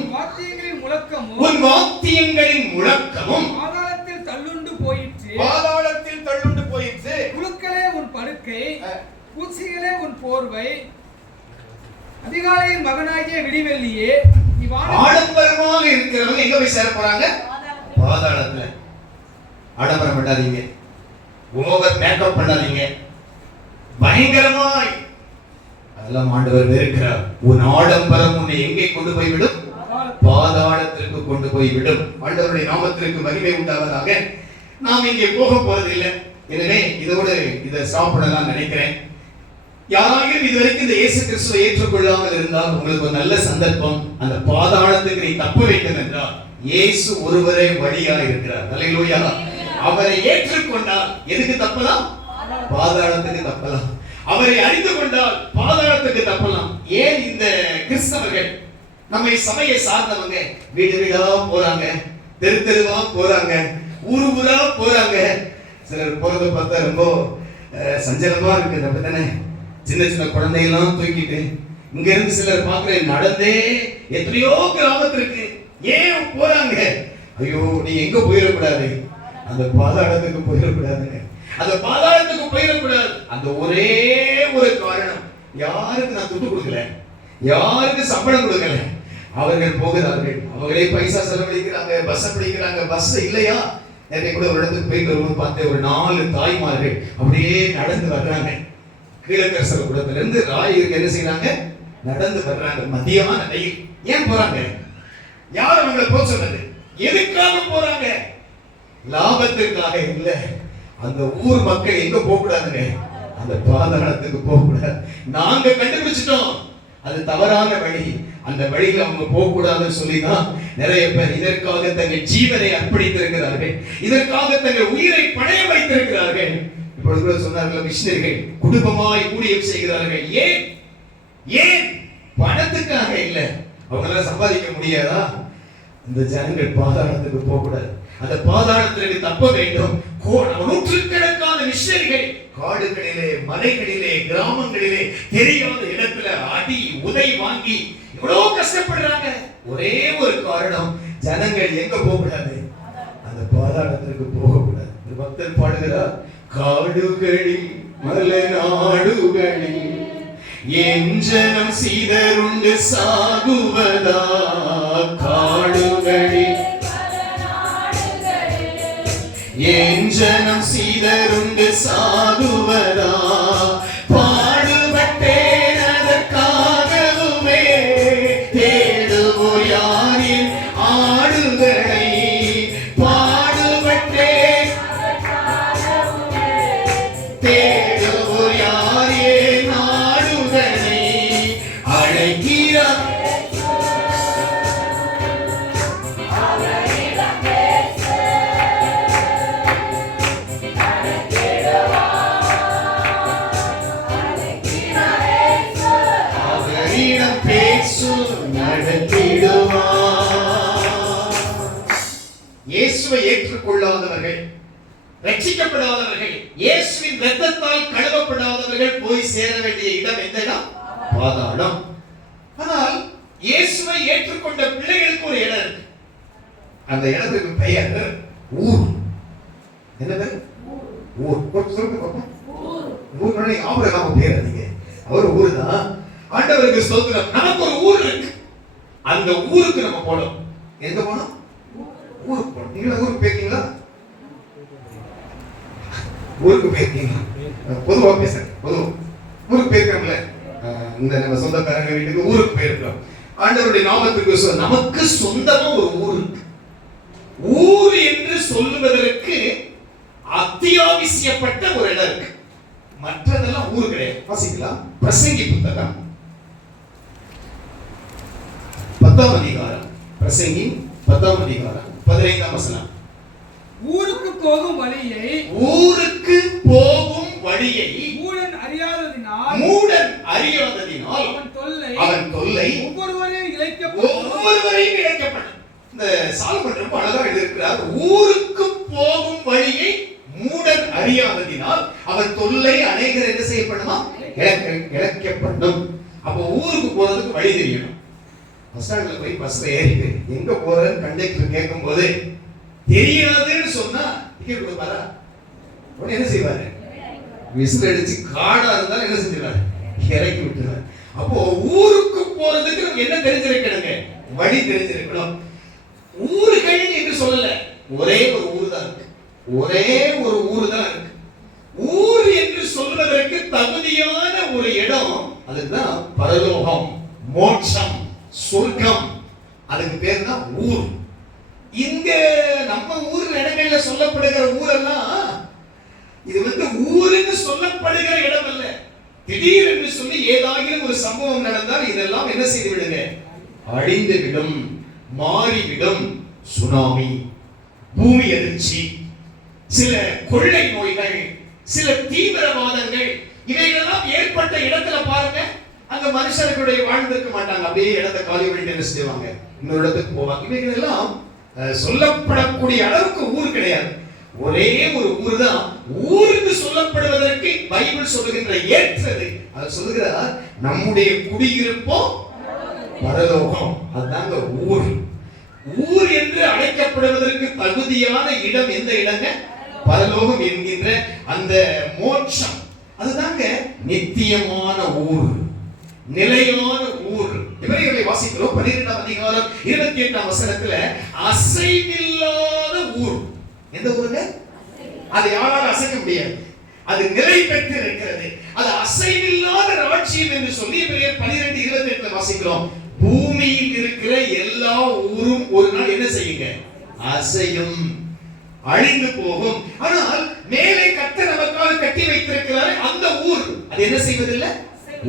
உன் வாத்தியங்களின் முழக்கமும் பாதாளத்தில் தள்ளுண்டு போயிற்று, பாதாளத்தில் தள்ளுண்டு போயிற்று. புழுக்களே உன் படுக்கை, பூச்சிகளே உன் போர்வை, அதிகாலையின் மகனாகிய விடிவெள்ளியே. ஆடம்பரமாக இருக்கிறவங்க எங்க போய் சேர போறாங்க? பாதாளத்துல. ஆடம்பரம் பண்ணாதீங்க, ஓவர் மேக்கப் பண்ணாதீங்க, பயங்கரமாய் அதெல்லாம் ஆண்டவர் வெறுக்கிறார். உன் ஆடம்பரம் உன்னை எங்கே கொண்டு போய் விடும்? பாதாளத்திற்கு கொண்டு போய் விடும். ஆண்டவருடைய நாமத்திற்கு மகிமை உண்டாவதாக. நாம் இங்கே போக போறதில்லை, எனவே இதோடு இதை ஸ்டாப் பண்ணலாம் நினைக்கிறேன். யாராலும் இதுவரைக்கும் இந்த இயேசு கிறிஸ்துவை ஏற்றுக்கொள்ளாமல் இருந்தால் உங்களுக்கு ஒரு நல்ல சந்தர்ப்பம். அந்த பாதாளத்துக்கு நீ தப்ப வேண்டும் என்றால் இயேசு ஒருவரே வழியா இருக்கிறார். அல்லேலூயா. அவரை ஏற்றுக்கொண்டால் எதுக்கு தப்பலாம்? பாதாளத்துக்கு தப்பலாம். அவரை அறிந்து கொண்டால் பாதாளத்துக்கு தப்பலாம். ஏன் இந்த கிறிஸ்தவர்கள் நம்மை சபையை சார்ந்தவங்க வீடு வீடா போறாங்க, தெரு தெருவா போறாங்க, ஊரு ஊரா போறாங்க. சிலர் போறதை பார்த்தா ரொம்ப சஞ்சலமா இருக்கு. அப்படித்தானே? சின்ன சின்ன குழந்தையெல்லாம் தூக்கிட்டு இங்க இருந்து சிலர் பார்க்கிறேன் நடந்தே எத்தனையோ கிராமத்திற்கு. ஏன் போறாங்க? ஐயோ, நீ எங்க போயிடக்கூடாது, அந்த பாதாளத்துக்கு போயிடக்கூடாதுங்க. அந்த பாதாளத்துக்கு போயிடக்கூடாது. அந்த ஒரே ஒரு காரணம், யாருக்கு நான் துட்டு கொடுக்கல, யாருக்கு சம்பளம் கொடுக்கல, அவர்கள் போகிறார்கள். அவங்களே பைசா செலவழிக்கிறாங்க, பஸ் பிடிக்கிறாங்க. பஸ் இல்லையா? நேற்று கூட ஒரு இடத்துக்கு போயிட்டு வரும்போது பார்த்தேன், ஒரு 4 தாய்மார்கள் அப்படியே நடந்து வர்றாங்க. கீழக்கரசர கூடத்துல இருந்து ராயிருக்கு என்ன செய்யறாங்க? நடந்து வர்றாங்க மதியமான வெயில். ஏன் போறாங்க? யார் அவங்களை போக சொன்னது? எதுக்காக போறாங்க? லாபத்திற்காக இல்ல. அந்த ஊர் மக்கள் எங்க போக கூடாதுங்க? அந்த பாதாளத்துக்கு போக கூடாது. நாங்க கண்டுபிடிச்சிட்டோம் அது தவறான வழி, அந்த வழியில் அவங்க போக கூடாதுன்னு சொல்லிதான் நிறைய பேர் இதற்காக தங்கள் ஜீவனை அர்ப்பணித்திருக்கிறார்கள், இதற்காக தங்கள் உயிரை பணைய வைத்திருக்கிறார்கள். இப்பொழுது கூட சொன்னார்கள், மிஷனரிகள் குடும்பமாய் ஊழியம் செய்கிறார்கள். ஏன்? ஏன்? பணத்துக்காக இல்ல. அவங்களால சம்பாதிக்க முடியாதா? இந்த ஜனங்கள் பாதாளத்துக்கு போக கூடாது, அந்த பாதாளத்திற்கு தப்ப வேண்டும். நூற்றுக்கணக்கான மிஷனரிகள் காடுகளிலே, மலைகளிலே, கிராமங்களிலே, தெரியாத இடத்துல அடி உதை வாங்கி எவ்வளவு கஷ்டப்படுறாங்க. ஒரே ஒரு காரணம், ஜனங்கள் எங்க போக கூடாது? அந்த பாதாளத்திற்கு போக கூடாது. ஒரு பக்தர் பாடுகிறார், காடுகளில் மலைநாடுகளில் என் ஜனம் சீதருண்டு சாகுவதா, காடுகளில் என் ஜனம் சீதருண்டு சாகுவதா, பாடுபட்டேன் அதற்காகவுமே, தேடுவோர் யாரின் ஆடுகளை, பாடுபட்டேன் தேடுவோர் யாரின் ஆடுகளை, அழைக்கிறார் இயேசுவை ஏற்றுக்கொள்ளாதவர்கள், ரட்சிக்கப்படாதவர்கள், இயேசுவின் இரத்தத்தால் கழுவப்படாதவர்கள் போய் சேர வேண்டிய இடம் எந்த இடம்? பாதாளம். ஆனால் இயேசுவை ஏற்றுக்கொண்ட பிள்ளைகளுக்கு ஒரு இடம் இருக்கு. அந்த இடத்துக்கு பெயர் ஊர். என்னது? ஊர். ஊர் ஆபரகாம் பேர் அதிக. அவர் ஊர் தான். ஆண்டவருக்கு ஸ்தோத்திரம். நமக்கு ஒரு ஊர் இருக்கு. அந்த ஊருக்கு நம்ம போனோம். எங்க போனோம்? ஊருக்கு போனோம். நீங்க ஊருக்கு போயிருக்கீங்களா? ஊருக்கு போயிருக்கீங்களா? பொதுவா பேசுறேன். ஊருக்கு போயிருக்கோம்ல, இந்த நம்ம சொந்தக்காரங்க வீட்டுக்கு ஊருக்கு போயிருக்கோம். ஆண்டவருடைய நாமத்துக்கு நமக்கு சொந்தமா ஒரு ஊர் இருக்கு. ஊர் என்று சொல்லுவதற்கு அத்தியாவசியப்பட்ட ஒரு இடம் இருக்கு. மற்றதெல்லாம் ஊர் கிடையாது. வாசிக்கலாம். பிரசங்கி புத்தகம் 10ஆம் அதிகாரம். பிரசங்கி 10ஆம் அதிகாரம் 15ஆம் வசனம். ஊருக்கு போகும் வழியை மூடன் அறியாததினால் அவன் தொல்லை ஒவ்வொருவரையும் இழைக்கப்படும். இந்த சாலமோன் ரொம்ப அழகா எழுதியிருக்கிறார். ஊருக்கு போகும் வழியை மூடன் அறியாததினால் அவன் தொல்லை அநேகர் என்ன செய்யப்படுமா? இழைக்கப்படும். அப்போ ஊருக்கு போறதுக்கு வழி தெரியணும். பஸ் ஸ்டாண்ட்ல போய் பஸ்ல ஏறிட்டு எங்க போறேன்னு கண்டக்டர் கேட்கும் போது தெரியாதுன்னு சொன்னா டிக்கெட் கொடுப்பாரா? உடனே என்ன செய்வாரு? விசில் அடிச்சு காடா இருந்தாலும் என்ன செஞ்சிருவாரு? இறக்கி விட்டுருவாரு. அப்போ ஊருக்கு போறதுக்கு நம்ம என்ன தெரிஞ்சிருக்கணுங்க? வழி தெரிஞ்சிருக்கணும். ஊர்கள் என்று சொல்லல, ஒரே ஒரு ஊர் தான் இருக்கு. ஒரே ஒரு ஊர் தான் இருக்கு. ஊர் என்று சொல்வதற்கு தகுதியான ஒரு இடம், அதுதான் பரலோகம், மோட்சம், சொர்க்கம். அதுக்கு பேர் தான் ஊர். இங்க நம்ம ஊர் இடங்கள்ல சொல்லப்படுகிற ஊரெல்லாம் இது ஊருன்னு சொல்லப்படுகிற இடம் அல்ல. திடீரென்று சொல்லி ஏதாகிலும் ஒரு சம்பவம் நடந்தால் இதெல்லாம் என்ன செய்து விடுங்க? அழிந்து விடும், மாறிவிடும், சுனாமி, பூமி அதிர்ச்சி, சில கொள்ளை நோய்கள், சில தீவிரவாதங்கள், இவைகளெல்லாம் ஏற்பட்ட இடத்துல பாருங்க, அங்க மனுஷர்களுடைய வாழ்ந்திருக்க மாட்டாங்க. அப்படியே இடத்தை காலி பண்ணிட்டு என்ன செய்வாங்க, இன்னொரு இடத்துக்கு போவாங்க. இவைகள் எல்லாம் சொல்லப்படக்கூடிய அளவுக்கு ஊர் கிடையாது. ஒரே ஒரு ஊர் தான் ஊருக்கு சொல்லப்படுவதற்கு பைபிள் சொல்லுகின்ற ஏற்றது. அது சொல்லுகிறார், நம்முடைய குடியிருப்போ பரலோகம். அதுதாங்க ஊர். ஊர் என்று அழைக்கப்படுவதற்கு தகுதியான இடம் எந்த இடங்க? பரலோகம் என்கின்ற அந்த மோட்சம். அதுதாங்க நித்தியமான ஊர், நிலையான ஊர். இவர்களை வாசிக்கிறோம் 12ஆம் அதிகாரம் 28ஆம் வசனத்துல அசைவில்லாத ஊர். எந்த ஊருங்க? அது யாராலும் அசைக்க முடியாது. அது நிலை பெற்று இருக்கிறது. அது அசைவில்லாத ராஜ்யம் என்று சொல்லி 12:28 வாசிக்கிறோம். பூமியில் இருக்கிற எல்லா ஊரும் ஒரு நாள் என்ன செய்யுங்க? அசையும், அழிந்து போகும். ஆனால் மேலே கர்த்தர் நமக்காக கட்டி வைத்திருக்கிறார் அந்த ஊர், அது என்ன செய்வதில்லை?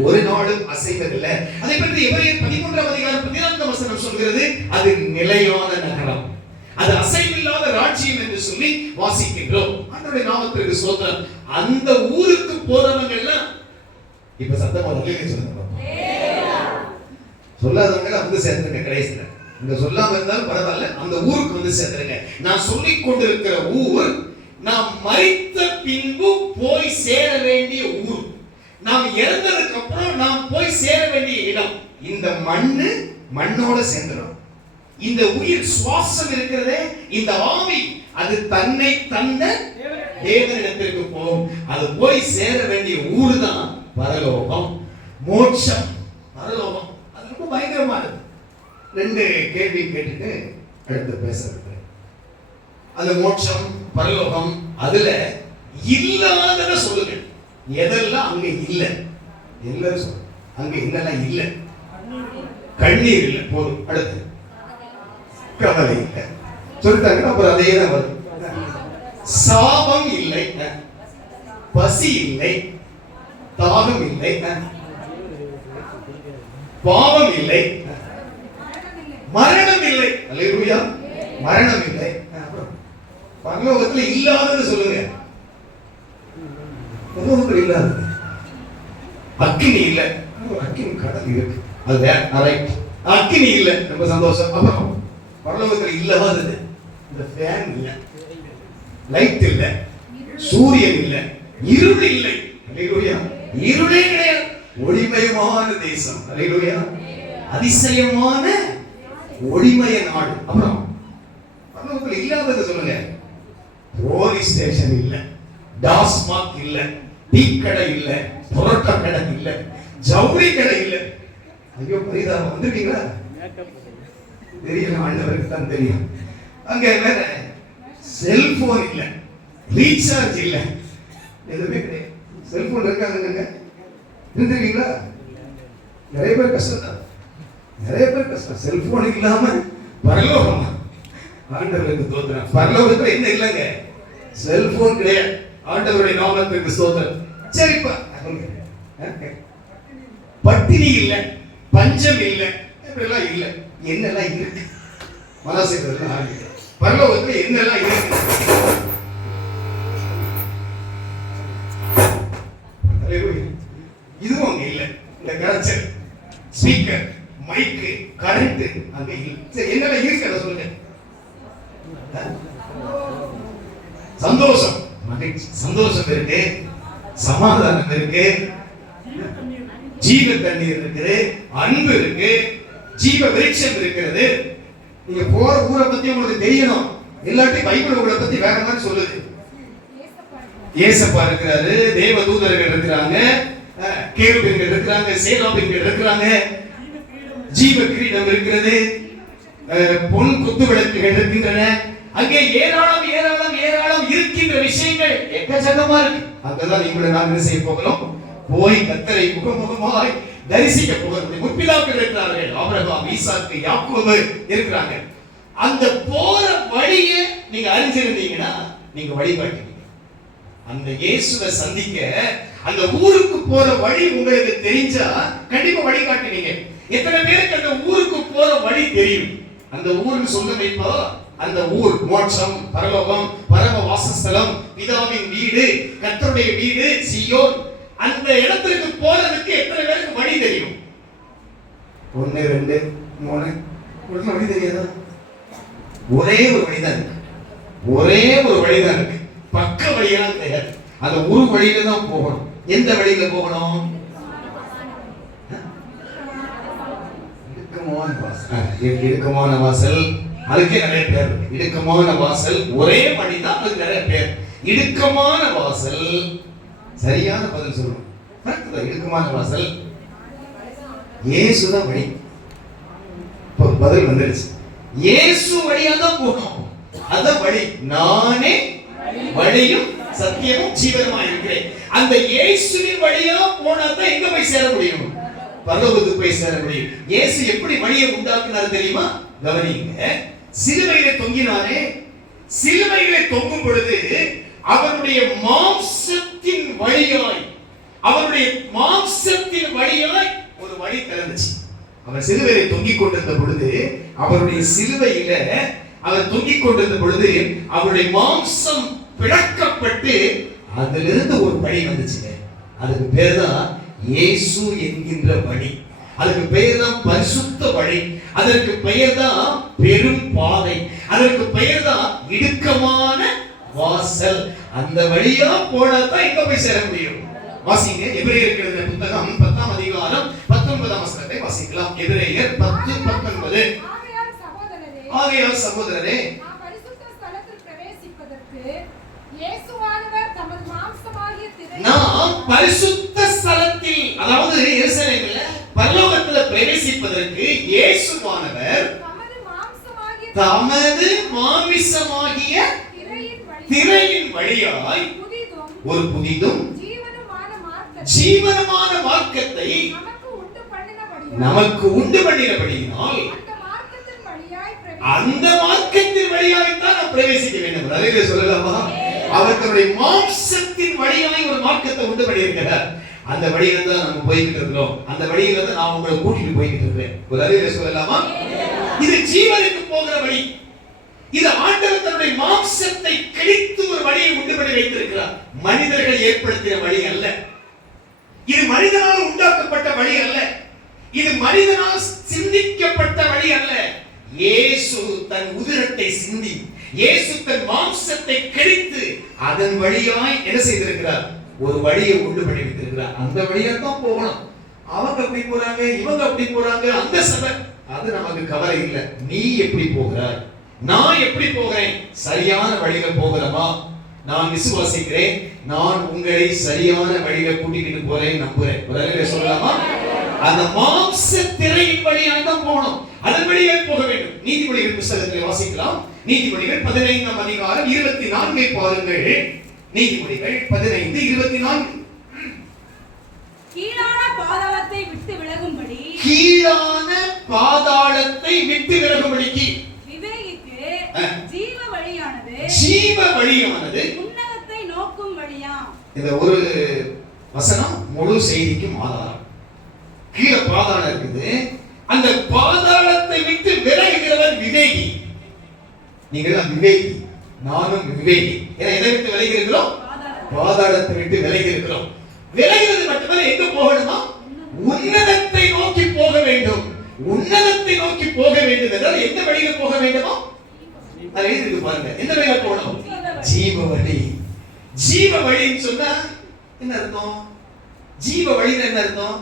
ஒரு நாளும் அசைவதில்லை. அதை பற்றி எபிரேயர் 13ஆம் அதிகாரம் 14ஆம் வசனம் சொல்கிறது, அது நிலையான நகரம், அது அசைவில்லாத ராஜ்யம் என்று சொல்லி வாசிக்கின்றோம். ஆண்டவருடைய நாமத்திற்கு ஸ்தோத்திரம். அந்த ஊருக்கு போறவங்க எல்லாம் இப்ப சத்தமா சொல்லுங்க. சொல்லாதவங்க வந்து சேர்ந்துருங்க. கடைசியில இந்த சொல்லாம இருந்தாலும் பரவாயில்ல, அந்த ஊருக்கு வந்து சேர்ந்துருங்க. நான் சொல்லிக் கொண்டிருக்கிற ஊர் நாம் மரித்த பின்பு போய் சேர வேண்டிய ஊர். நாம் இறந்ததுக்கு அப்புறம் நாம் போய் சேர வேண்டிய இடம். இந்த மண்ணோட சேர்ந்துடும். இந்த உயிர் சுவாசம் இருக்கிறதே, இந்த ஆவி, அது தன்னை தந்த தேவனிடத்திற்கு போகும். அது போய் சேர வேண்டிய ஊர் தான் பரலோகம், மோட்சம். பரலோகம் அது ரொம்ப பயங்கரமானது. 2 கேள்வி கேட்டுட்டு அடுத்து பேசுறது. அந்த மோட்சம், பரலோகம், அதுல இல்லாதத சொல்லுங்க. எதெல்லாம் அங்க இல்ல? எல்லாரும் சொல்லுங்க. அங்க என்னெல்லாம் இல்ல? கண்ணீர் இல்ல, போதும். அடுத்து கவலை இல்லை சொல்லிட்டாங்கன்னா அப்புறம் அதே தான் வரும். சாபம் இல்லை, பசி இல்லை, தாகம் இல்லை, பாவம் இல்லை, மரணம் இல்லை. அல்லேலூயா. மரணம் இல்லை. பரலோகத்துல இல்லாதன்னு சொல்லுங்க. பரலோகத்துல இல்லாதது அக்கினி இல்லை. அக்கினி கடல் இருக்கு, அது வேற. அக்கினி இல்லை, ரொம்ப சந்தோஷம். அப்புறம் பரலோகத்துல இல்லாதது இந்த ஃபேன் இல்லை, லைட் இல்லை, சூரியன் இல்லை, இருள் இல்லை. அல்லேலூயா. இருளே கிடையாது. ஒளிமயமான தேசம். அல்லேலூயா. அதிசயமான ஒளிமய நாடு. அப்புறம் பரலோகத்துல இல்லாதது சொல்லுங்க. போலீஸ் ஸ்டேஷன் இல்ல, டாஸ்மாக் இல்ல, டீ கடை இல்ல, புரோட்டா கடை இல்ல, ஜவுளி கடை இல்ல. ஐயோ பரிதாபம். வந்திருக்கீங்களா? தெரியல, ஆண்டவருக்கு தான் தெரியும். அங்க வேற செல்போன் இல்ல, ரீசார்ஜ் இல்ல, எதுவுமே கிடையாது. செல்போன் இருக்காங்க, இருந்திருக்கீங்களா? நிறைய பேர் கஷ்டம் தான், நிறைய பேர் கஷ்டம். செல்போன் இல்லாம பரலோகம். ஆண்டவருக்கு ஸ்தோத்திரம். பரலோகத்துல என்ன இல்லைங்க? செல்போன் கிடையாது. ஆண்டவருடைய நாமத்திற்கு ஸ்தோத்திரம். சரிப்பா, பட்டினி இல்ல, பஞ்சம் இல்ல, இப்படிலாம் இல்ல. என்னெல்லாம் இருக்கு? மனசுக்கு ஆரம்பிக்கிறேன். பரலோகத்துல என்னெல்லாம் இருக்கு? இதுவும் அங்க இல்ல. இந்த கரைச்சல், ஸ்பீக்கர், மைக்கு, கரண்ட் அங்க இல்ல. சரி, என்னெல்லாம் இருக்கு அதை சொல்லுங்க. சந்தோஷம், மகிழ்ச்சி, சந்தோஷம் இருக்கு, சமாதானம் இருக்கு, ஜீவ தண்ணீர் இருக்குது, அன்பு இருக்கு, ஜீவ விருட்சம் இருக்கிறது. நீங்க போற ஊரை பத்தி உங்களுக்கு தெரியணும். இல்லாட்டி பைபிள் உங்களை பத்தி வேற மாதிரி சொல்லுது. ஏசப்பா இருக்கிறாரு, தேவ தூதர்கள் இருக்கிறாங்க, கேருபீன்கள் இருக்கிறாங்க, சேராபீன்கள் இருக்கிறாங்க, ஜீவ கிரீடம் இருக்கிறது, பொன் குத்து விளக்குகள் இருக்கின்றன. அங்கே ஏராளம் ஏராளம் ஏராளம் இருக்கின்ற விஷயங்கள் எக்கச்சக்கமா இருக்கு. அங்கதான் நீங்களும் நான் என்ன செய்ய போகிறோம்? போய் கர்த்தரை முகமுகமாய் தரிசிக்க போகிறோம். முற்பிதாக்கள் இருக்கிறார்கள், ஆபிரகாம், ஈசாக்கு, யாக்கோபு இருக்கிறாங்க. அந்த போற வழியை நீங்க அறிஞ்சிருந்தீங்கன்னா நீங்க வழிகாட்டுவீங்க. அந்த இயேசுவை சந்திக்க அந்த ஊருக்கு போற வழி உங்களுக்கு தெரிஞ்சா கண்டிப்பா வழிகாட்டுவீங்க. எத்தனை பேருக்கு அந்த ஊருக்கு போற வழி தெரியும்? அந்த ஊருக்கு சொல்லுங்க. இப்போ அந்த ஊர் மோட்சம், பரலோகம், பரம வாசஸ்தலம், பிதாவின் வீடு, கர்த்தருடைய வீடு, சீயோன். அந்த இடத்துக்கு போறதுக்கு எத்தனை பேருக்கு வழி தெரியும்? 1 2 3 ஒரு வழி தெரியாதா? ஒரே ஒரு வழிதான் இருக்கு. ஒரே ஒரு வழிதான் இருக்கு. பக்க வழியெல்லாம் கிடையாது. அந்த ஒரு வழியில தான் போகணும். எந்த வழியில போகணும்? இடுக்கமான வாசல். அதுக்கே நிறைய பேர் இருக்கு. இடுக்கமான வாசல் ஒரே வழிதான், அதுக்கு நிறைய பேர். இடுக்கமான வாசல் சரியான பதில் சொல்லணும். இடுக்கமான வாசல் இயேசுதான் வழி. இப்போ பதில் வந்துருச்சு. இயேசு வழியா தான் போகணும். அதான் வழி. நானே வழியும் சத்தியமும் ஜீவனுமா இருக்கிறேன். அந்த இயேசுவின் வழியா போனா தான் எங்க போய் சேர முடியும்? பரலோகத்துக்கு போய் சேர முடியும். இயேசு எப்படி வழியை உண்டாக்குனார் தெரியுமா? கவனிங்க. சிலுவையிலே தொங்கினாரே, சிலுவையிலே தொங்கும் பொழுது அவருடைய மாம்சத்தின் வழியாய், அவருடைய மாம்சத்தின் வழியாய் ஒரு வழி திறந்துச்சு. அவர் சிலுவையிலே தொங்கிக் கொண்டிருந்த பொழுது, அவருடைய சிலுவையில அவர் தொங்கிக் கொண்டிருந்த பொழுது அவருடைய மாம்சம் பிளக்கப்பட்டு அதிலிருந்து ஒரு வழி வந்துச்சுங்க. அதுக்கு பேர் தான் இயேசு என்கின்ற வழி. அதுக்கு பெயர் தான் பரிசுத்த வழி. அதற்கு பெயர் தான் பெரும் பாதை. அதற்கு பெயர் தான் இடுக்கமான வாசல். அந்த வழியா போனா தான் எங்க போய் சேர முடியும்? வாசிங்க. எபிரேயர் எழுதின புத்தகம் 10ஆம் அதிகாரம் 19ஆம் வசனத்தை வாசிக்கலாம். எபிரேயர் 10:19. ஆகையால் சகோதரரே, நாம் பரிசுத்த ஸ்தலத்தில் பிரவேசிப்பதற்கு இயேசுவானவர் தமது மாம்சமாகிய திரையை, நாம் பரிசுத்த ஸ்தலத்தில், அதாவது எருசலேமில் பரலோகத்தில் பிரவேசிப்பதற்கு இயேசுவானவர் தமது மாமிசமாகிய திரையின் வழியாய் ஒரு புதிதும் ஜீவனமான மார்க்கத்தை நமக்கு உண்டு பண்ணினபடியினால் அந்த மார்க்கத்தின் வழியாய்த்தான் நாம் பிரவேசிக்க வேண்டும். அதிலே சொல்லலாமா? அவர் தன்னுடைய மாம்சத்தின் வழியாய் ஒரு மார்க்கத்தை உண்டு பண்ணியிருக்கிறார். அந்த வழியில தான் நம்ம போய்கிட்டு இருக்கிறோம். அந்த வழியில தான் நான் உங்களை கூட்டிட்டு போய்கிட்டு இருக்கிறேன். ஒரு அறிவியலை சொல்லலாமா? இது ஜீவனுக்கு போகிற வழி. இது ஆண்டவர் தன்னுடைய மாம்சத்தை கிழித்து ஒரு வழியை உண்டு பண்ணி வைத்திருக்கிறார். மனிதர்கள் ஏற்படுத்திய வழி அல்ல. இது மனிதனால் உண்டாக்கப்பட்ட வழி அல்ல. இது மனிதனால் சிந்திக்கப்பட்ட வழி அல்ல. இயேசு தன் உதிரத்தை சிந்தி, இயேசு தன் மாம்சத்தை கிழித்து அதன் வழியாய் என்ன செய்திருக்கிறார்? ஒரு வழியை உண்டு பண்ணி வைத்திருக்கிறார். அந்த வழியா தான் போகணும். அவங்க அப்படி போறாங்க, இவங்க அப்படி போறாங்க, அந்த சபை, அது நமக்கு கவலை இல்லை. நீ எப்படி போகிறாய்? நான் எப்படி போகிறேன்? சரியான வழியில போகிறோமா? நான் விசுவாசிக்கிறேன். நான் உங்களை சரியான வழியில கூட்டிட்டு போறேன், நம்புறேன். ஒரு அறிவியலை சொல்லலாமா? அந்த மாம்ச திரையின் வழியாக தான் போகணும். அதன் வழியாக போக வேண்டும். நீதிமொழிகள் புத்தகத்தில் வாசிக்கலாம். நீதிமொழிகள் 15ஆம் அதிகாரம் 24 பாருங்கள். நீதிமொழிகள் 15:24. கீழான பாதாளத்தை விட்டு விலகும்படி, கீழான பாதாளத்தை விட்டு விலகும்படிக்கு விவேகிக்கு ஜீவ வழியானது, ஜீவ வழியானது உன்னதத்தை நோக்கும் வழியாம். இந்த ஒரு வசனம் முழு செய்திக்கும் ஆதாரம். கீழே பாதாளம் இருக்குது. அந்த பாதாளத்தை விட்டு விலகுகிறவன் விவேகி. நீங்கள் விவேகி, நானும் விவேகி. எதை விட்டு விலகி இருக்கிறோம்? பாதாளத்தை விட்டு விலகி இருக்கிறோம். விலகிறது மட்டுமல்ல, எங்க போகணுமா? உன்னதத்தை நோக்கி போக வேண்டும். உன்னதத்தை நோக்கி போக வேண்டும் என்றால் எந்த வழியில போக வேண்டுமோ அதை எழுதிருக்கு பாருங்க. எந்த வழியில போகணும்? ஜீவ வழி. ஜீவ வழின்னு சொன்னா என்ன அர்த்தம்? ஜீவ வழின்னு என்ன அர்த்தம்?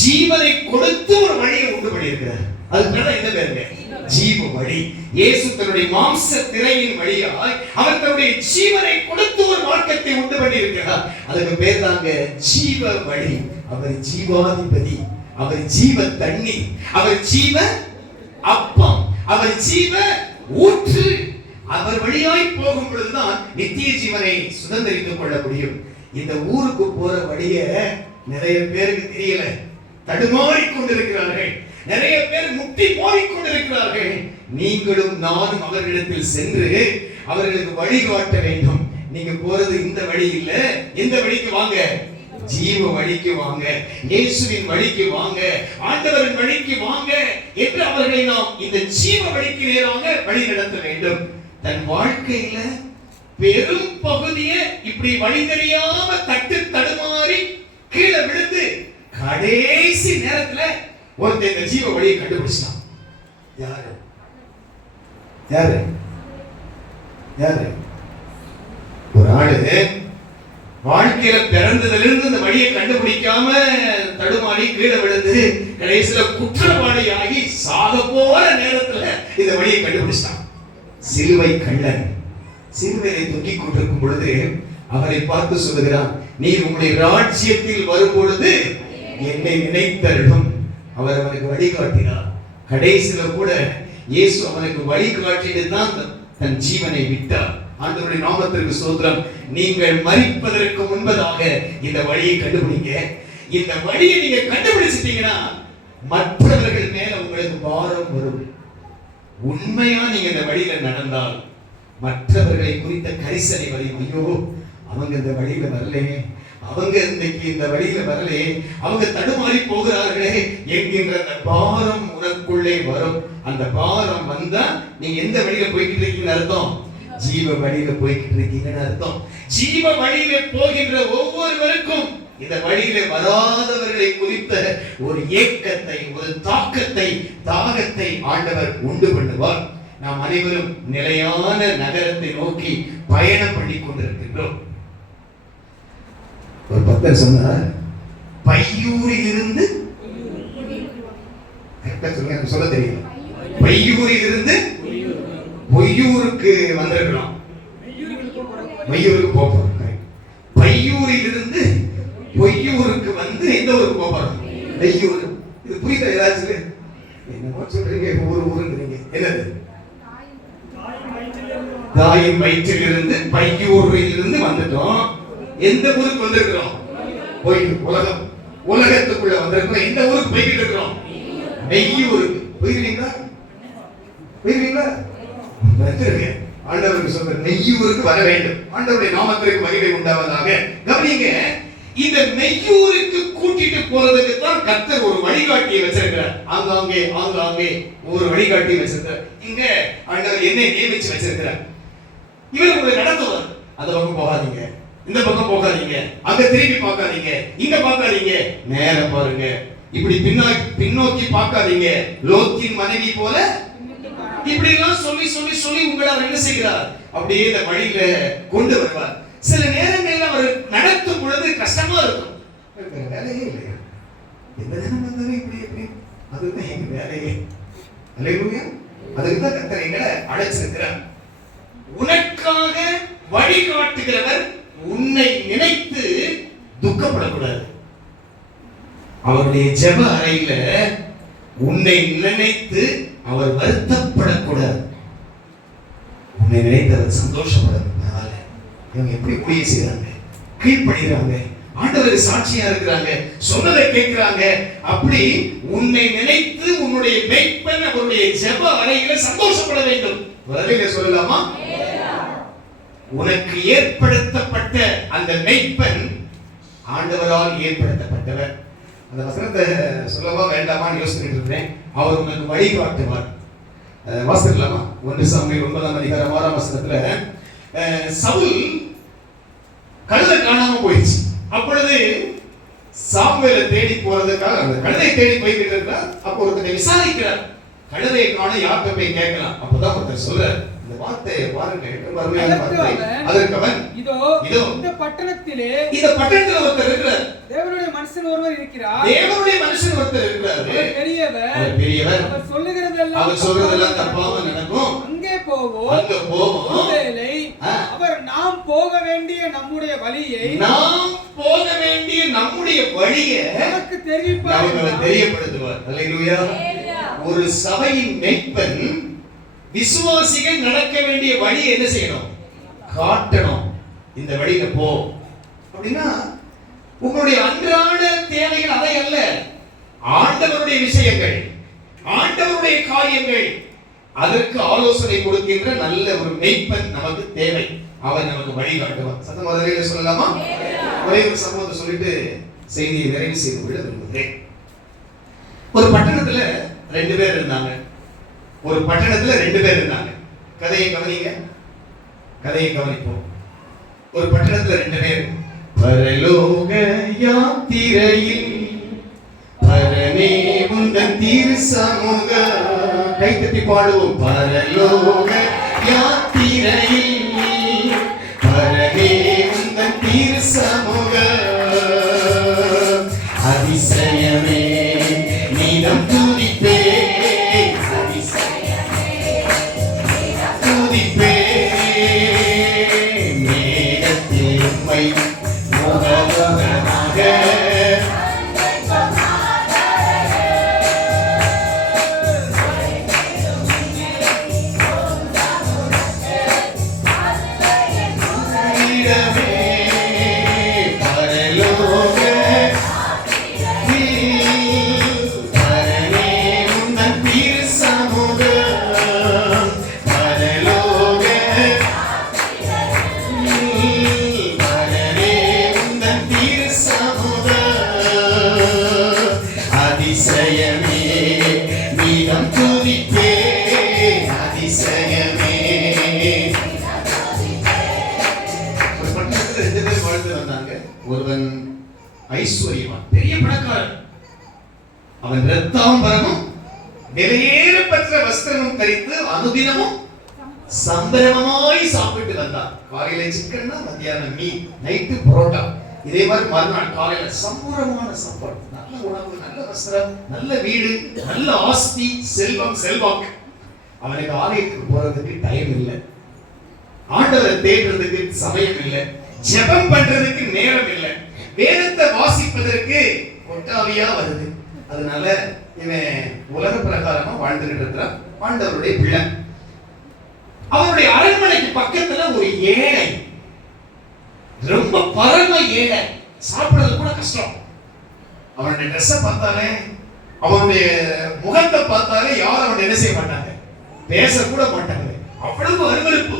ஜீவனை கொடுத்து ஒரு வழியை உண்டு பண்ணியிருக்கிறார். அதுக்கு என்ன பேருங்க? ஜீவ வழி. இயேசு தன்னுடைய மாம்ச திரையின் வழியாய் அவர் தன்னுடைய ஜீவனை கொடுத்து ஒரு மார்க்கத்தை உண்டு பண்ணி இருக்கிறார். அதுக்கு பேர் தாங்க ஜீவ வழி. அவர் ஜீவாதிபதி, அவர் ஜீவ தண்ணீர், அவர் ஜீவ அப்பம், அவர் ஜீவ ஊற்று. அவர் வழியாய் போகும் பொழுதுதான் நித்திய ஜீவனை சுதந்திரித்துக் கொள்ள முடியும். இந்த ஊருக்கு போற வழிய நிறைய பேருக்கு தெரியல, தடுமாறிக் கொண்டிருக்கிறார்கள். நிறைய பேர் முட்டி போய்கொண்டிருக்கிறார்கள். நீங்களும் நானும் அவர்களிடத்தில் சென்று அவர்களுக்கு வழிகாட்ட வேண்டும். நீங்க போறது இந்த வழி இல்ல, இந்த வழிக்கு வாங்க, ஜீவ வழிக்கு வாங்க, இயேசுவின் வழிக்கு வாங்க, ஆண்டவரின் வழிக்கு வாங்க என்று அவர்களை நாம் இந்த ஜீவ வழிக்கு நேராக வழி நடத்த வேண்டும். தன் வாழ்க்கையில பெரும் பகுதியை இப்படி வழி தெரியாம தட்டு தடுமாறி கீழே விழுந்து கடைசி நேரத்துல ஒருத்தன் இந்த ஜீவ வழியை கண்டுபிடிச்சான். யாரு யாரு யாரு? ஒரு ஆளு வாழ்க்கையில பிறந்ததிலிருந்து இந்த வழியை கண்டுபிடிக்காம தடுமாறி கீழே விழுந்து கடைசியில குற்றவாளியாகி சாக போற நேரத்துல இந்த வழியை கண்டுபிடிச்சான். சிலுவை கள்ளன் சிலுவையை தொங்கிக் கொண்டிருக்கும் பொழுது அவரை பார்த்து சொல்லுகிறான், நீ உங்களுடைய ராஜ்யத்தில் வரும் பொழுது என்னை நினைத்தருளும். அவர் அவனுக்கு வழிகாட்டினார். கடைசியில கூட இயேசு அவனுக்கு வழிகாட்டிட்டு தான் தன் ஜீவனை விட்டார். ஆண்டவருடைய நாமத்திற்கு ஸ்தோத்திரம். நீங்கள் மரிப்பதற்கு முன்பதாக இந்த வழியை கண்டுபிடிங்க. இந்த வழியை நீங்க கண்டுபிடிச்சிட்டீங்கன்னா மற்றவர்கள் மேல உங்களுக்கு பாரம் வரும். உண்மையா நீங்க இந்த வழியில நடந்தால் மற்றவர்களை குறித்த கரிசனை வரும். ஐயோ, அவங்க இந்த வழியில வரலே, அவங்க இன்னைக்கு இந்த வழியில வரலே, அவங்க தடுமாறி போகிறார்களே என்கின்ற அந்த பாரம் உனக்குள்ளே வரும். அந்த பாரம் வந்தா நீங்க எந்த வழியில போய்கிட்டு இருக்கீங்கன்னு அர்த்தம்? ஜீவ வழியில போய்கிட்டு இருக்கீங்கன்னு அர்த்தம். ஜீவ வழியில போகின்ற ஒவ்வொருவருக்கும் இந்த வழியில வராதவர்களை குறித்த ஒரு ஏக்கத்தை, ஒரு தாகத்தை ஆண்டவர் உண்டு பண்ணுவார். நாம் அனைவரும் நிலையான நகரத்தை நோக்கி பயணம் பண்ணி கொண்டிருக்கின்றோம். ஒரு பக்தர் சொன்னார், பையூரில் இருந்து சொல்ல தெரியும், பையூரில் இருந்து பொய்யூருக்கு வந்திருக்கிறோம். மையூருக்கு போறோம். பையூரில் இருந்து பொய்யூருக்கு வந்து எந்த ஊருக்கு போறோம்? நெய்யூர். இது புரியுதா? ஏதாச்சும் என்னமோ சொல்றீங்க, ஊருங்கிறீங்க. என்னது? தாயின் வயிற்றிலிருந்து பையூரில் இருந்து வந்துட்டோம். எந்த ஊருக்கு வந்திருக்கிறோம்? உலகம், உலகத்துக்குள்ள வந்திருக்கிறோம். எந்த ஊருக்கு போய்கிட்டு இருக்கிறோம்? நெய்யூருக்கு. போயிருக்கீங்களா? ஆண்டவருக்கு சொல்ற நெய்யூருக்கு வர வேண்டும். ஆண்டவருடைய நாமத்திற்கு மகிமை உண்டாவதாக. கவனிங்க, இந்த நெய்யூருக்கு கூட்டிட்டு போறதுக்கு தான் கர்த்தர் ஒரு வழிகாட்டியை வச்சிருக்கிறார். ஆங்காங்கே ஒரு வழிகாட்டியை வச்சிருக்கிறார். இங்க ஆண்டவர் என்னை நியமிச்சு வச்சிருக்கிறார். இவர் உங்களை நடத்துவார். அந்த பக்கம் போகாதீங்க, இந்த பக்கம் போகாதீங்க, அங்க திரும்பி பார்க்காதீங்க, இங்க பார்க்காதீங்க, நேரம் பாருங்க, இப்படி பின்னோக்கி பார்க்காதீங்க. லோத்தின் மனைவி போல இப்படி எல்லாம் சொல்லி உங்களை அவர் என்ன செய்கிறார்? அப்படியே இந்த வழியில கொண்டு வருவார். சில நேரங்களில் அவர் நடத்தும் பொழுது கஷ்டமா இருக்கும். வேலையே இல்லையா? எந்த தினம் வந்தாலும் இப்படி அதுதான் எங்க வேலையே. அல்லேலூயா. அதுக்கு தான் கர்த்தர் எங்களை அழைச்சிருக்கிறார். உனக்காக வழிகாட்டுகிறவர் உன்னை நினைத்து துக்கப்படக்கூடாது. அவருடைய ஜெப அறையில உன்னை நினைத்து அவர் வருத்தப்படக்கூடாது. உன்னை நினைத்து அவர் சந்தோஷப்படணும். இவங்க எப்படி ஊழிய செய்றாங்க, கீழ்ப்படிகிறாங்க, ஆண்டவருக்கு சாட்சியா இருக்கிறாங்க, சொன்னதை கேட்கிறாங்க. அப்படி உன்னை நினைத்து உன்னுடைய மேய்ப்பன் அவருடைய ஜெப அறையில சந்தோஷப்பட வேண்டும். வரலையில சொல்லலாமா? உனக்கு ஏற்படுத்தப்பட்ட அந்த மேய்ப்பன் ஆண்டவரால் ஏற்படுத்தப்பட்டவர். அந்த வசனத்தை சொல்லவா வேண்டாமான்னு யோசிச்சுட்டு இருக்கிறேன். அவர் உனக்கு வழிகாட்டுவார். வாசிக்கலாமா? 1 சாமுவேல் 9ஆம் அதிகாரம் 6ஆம் வசனத்துல சவுல் கழுதை காணாம போயிடுச்சு. அப்பொழுது சாமுவேலை தேடி போறதுக்காக அந்த கழுதை தேடி போய்கிட்டு இருக்கிறார். அப்போ ஒருத்தரை விசாரிக்கிறார். கழுதையை காண யார்கிட்ட போய் கேட்கலாம். அப்பதான் ஒருத்தர் சொல்றார், இந்த வார்த்தையை பாருங்க, மறுமையான வார்த்தை. அதற்கு அவன், இதோ இந்த பட்டணத்திலே ஒருத்தர் இருக்கிறார். தேவனுடைய மனுஷன் ஒருவர் இருக்கிறார். அவர் பெரியவர். அவர் சொல்லுகிறதெல்லாம் தப்பாம நடக்கும். அங்கே போவோம். ஒருவேளை அவர் நாம் போக வேண்டிய நம்முடைய வழியை நமக்கு தெரியப்படுத்துவார். அல்லேலூயா. ஒரு சபையின் மேய்ப்பன் விசுவாசிகள் நடக்க வேண்டிய வழி என்ன செய்யணும்? காட்டணும். இந்த வழியில போ அப்படின்னா உங்களுடைய அன்றாட தேவைகள் அதை அல்ல, ஆண்டவருடைய விஷயங்கள், ஆண்டவருடைய காரியங்கள், அதற்கு ஆலோசனை கொடுக்கின்ற நல்ல ஒரு மேய்ப்பன் நமக்கு தேவை. அவர் நமக்கு வழி காட்டுவார். சத்தமா முதலிலே சொல்லலாமா? ஒரே ஒரு சம்பவத்தை சொல்லிட்டு செய்தியை நிறைவு செய்து கொள்ள விரும்புகிறேன். ஒரு பட்டணத்துல 2 பேர் இருந்தாங்க. கதையை கவனிங்க, கதையை கவனிப்போம். ஒரு பட்டணத்துல 2 பேர். பரலோக யாத்திரையில் பரமே உந்தன் திரு சமூக, கைத்தட்டி பாடுவோம். பரலோக யாத்திரையில் பரமே உந்தன் திரு சமூக, அதிசயமே நீதம் துதிப்பே, துதிப்பே, மேகத்தில் உம்மை முகமுகமாக அதிசயமே நீதம் துதிப்பே, அதிசயமே. ஒரு பட்டணத்துல 2 பேர் வாழ்ந்து வந்தாங்க. ஒருவன் ஐஸ்வர்யவான், பெரிய பணக்காரன். அவன் இரத்தாம்பரமும் விலையேறப்பெற்ற வஸ்திரமும் தரித்து அனுதினமும் சம்பிரமமாய் சாப்பிட்டு வந்தான். காலையில சிக்கன்னா, மத்தியானம் மீன், நைட்டு புரோட்டா. இதே மாதிரி மறுநாள் காலையில சம்பூரமான சாப்பாடு, நல்ல உணவு, நல்ல வஸ்திரம், நல்ல வீடு, நல்ல ஆஸ்தி, செல்வம், செல்வாக்கு. அவனுக்கு ஆலயத்துக்கு போறதுக்கு டைம் இல்லை, ஆண்டவரை தேடுறதுக்கு சமயம் இல்லை, ஜெபம் பண்றதுக்கு நேரம் இல்லை, வேதத்தை வாசிப்பதற்கு கொட்டாவியா வருது. அதனால இவன் உலக பிரகாரமா வாழ்ந்துகிட்டு இருக்கிறான். ஆண்டவருடைய பிள்ளை. அவனுடைய அரண்மனைக்கு பக்கத்துல ஒரு ஏழை, ரொம்ப பரம ஏழை, சாப்பிடுறது கூட கஷ்டம். அவனுடைய ட்ரெஸ்ஸை பார்த்தாலே, அவனுடைய முகத்தை பார்த்தாலே யாரும் அவனை என்ன செய்ய மாட்டாங்க, பேச கூட மாட்டாங்க. அவ்வளவு அருவருப்பு.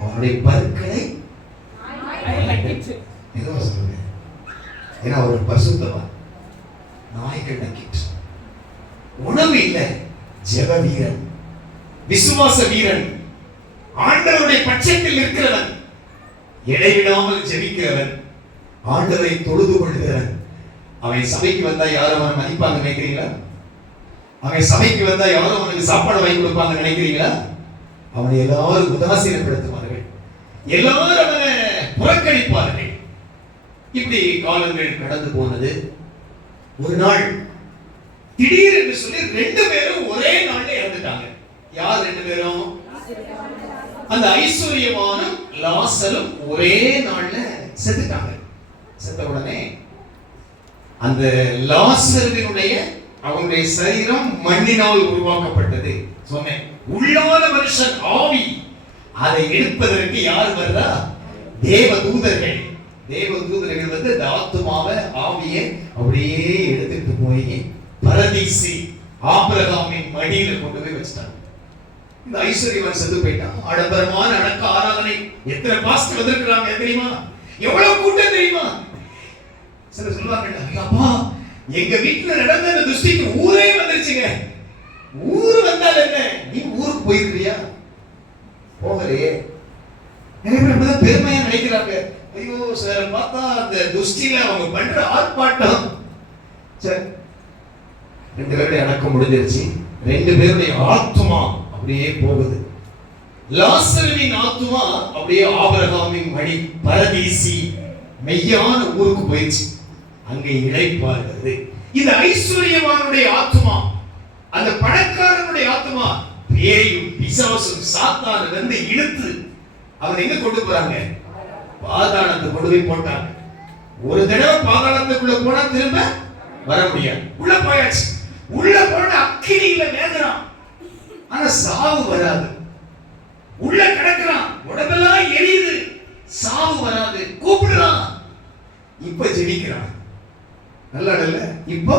அவனுடைய பற்களை ஏதோ சொல்லுங்க, ஏன்னா ஒரு பரிசுத்தவான், நாய்கள் நக்கிட்டு. உணவு இல்லை, ஜெப வீரன், விசுவாச வீரன், ஆண்டவருடைய பட்சத்தில் இருக்கிறவன், இடைவிடாமல் ஜெபிக்கிறவன், ஆண்டவரை தொழுது கொள்கிறவன். அவன் சபைக்கு வந்தா யாரும் அவனை மதிப்பாங்க நினைக்கிறீங்களா? அவன் சபைக்கு வந்தா யாரும் அவனுக்கு சாப்பாடு வாங்கி கொடுப்பாங்க நினைக்கிறீங்களா? அவனை எல்லாரும் உதாசீனப்படுத்துவார்கள், எல்லாரும் அவனை புறக்கணிப்பார்கள். இப்படி காலங்கள் கடந்து போனது. ஒரு நாள் திடீர் என்று சொல்லி 2 பேரும் ஒரே நாள்ல இறந்துட்டாங்க. யார் 2 பேரும்? அந்த ஐஸ்வர்யவானும் லாசரும் ஒரே நாள்ல செத்துட்டாங்க. செத்த உடனே அந்த லாசருடைய அவனுடைய சரீரம் மண்ணினால் உருவாக்கப்பட்டது. சொன்னேன், உள்ளான மனுஷன் ஆவி, அதை எடுப்பதற்கு யார் வர்றா? தேவதூதர்கள். தேவதூதர்கள் வந்து இந்த ஆத்துமாவை, ஆவியை அப்படியே எடுத்துட்டு போய் பரதீசி ஆபிரகாமின் மடியில கொண்டு போய் வச்சிட்டாங்க. இந்த ஐஸ்வர்யவான் செத்து போயிட்டான். ஆடம்பரமான அடக்க ஆராதனை. எத்தனை பாஸ்டர் வந்திருக்கிறாங்க தெரியுமா? எவ்வளவு கூட்டம் தெரியுமா? சிலர் சொல்லுவாங்க, அப்பா எங்க வீட்டுல நடந்த அந்த துஷ்டிக்கு ஊரே வந்துருச்சுங்க. ஊரு வந்தால் என்ன, நீ ஊருக்கு போயிருக்கிறியா? போகலையே. நிறைய பேர் அப்படிதான் பெருமையா நினைக்கிறாங்க. ஐயோ சார், பார்த்தா அந்த துஷ்டில அவங்க பண்ற ஆர்ப்பாட்டம். சரி, 2 பேருடைய அடக்கம் முடிஞ்சிருச்சு. 2 பேருடைய ஆத்துமா அப்படியே போகுது. லாசருவின் ஆத்துமா அப்படியே ஆபிரகாமின் மடி பரதீசி மெய்யான ஊருக்கு போயிடுச்சு. அங்கே இளைப்பாறுகிறது. இந்த ஐஸ்வர்யவானுடைய ஆத்துமா, அந்த பணக்காரனுடைய ஆத்துமா, பேயும் பிசாசும் சாத்தான வந்து இழுத்து அவன் எங்க கொண்டு போறாங்க? பாதாளத்தை கொண்டு போய் போட்டாங்க. ஒரு தடவை பாதாளத்துக்குள்ள போனா திரும்ப வர முடியாது. உள்ள போயாச்சு. உள்ள போன அக்கினியில வேதனான், ஆனா சாவு வராது. உள்ள கிடக்குறான், உடம்பெல்லாம் எரியுது, சாவு வராது. கூப்பிடுறான், இப்ப ஜெபிக்கிறான். நல்லா இல்ல? இப்போ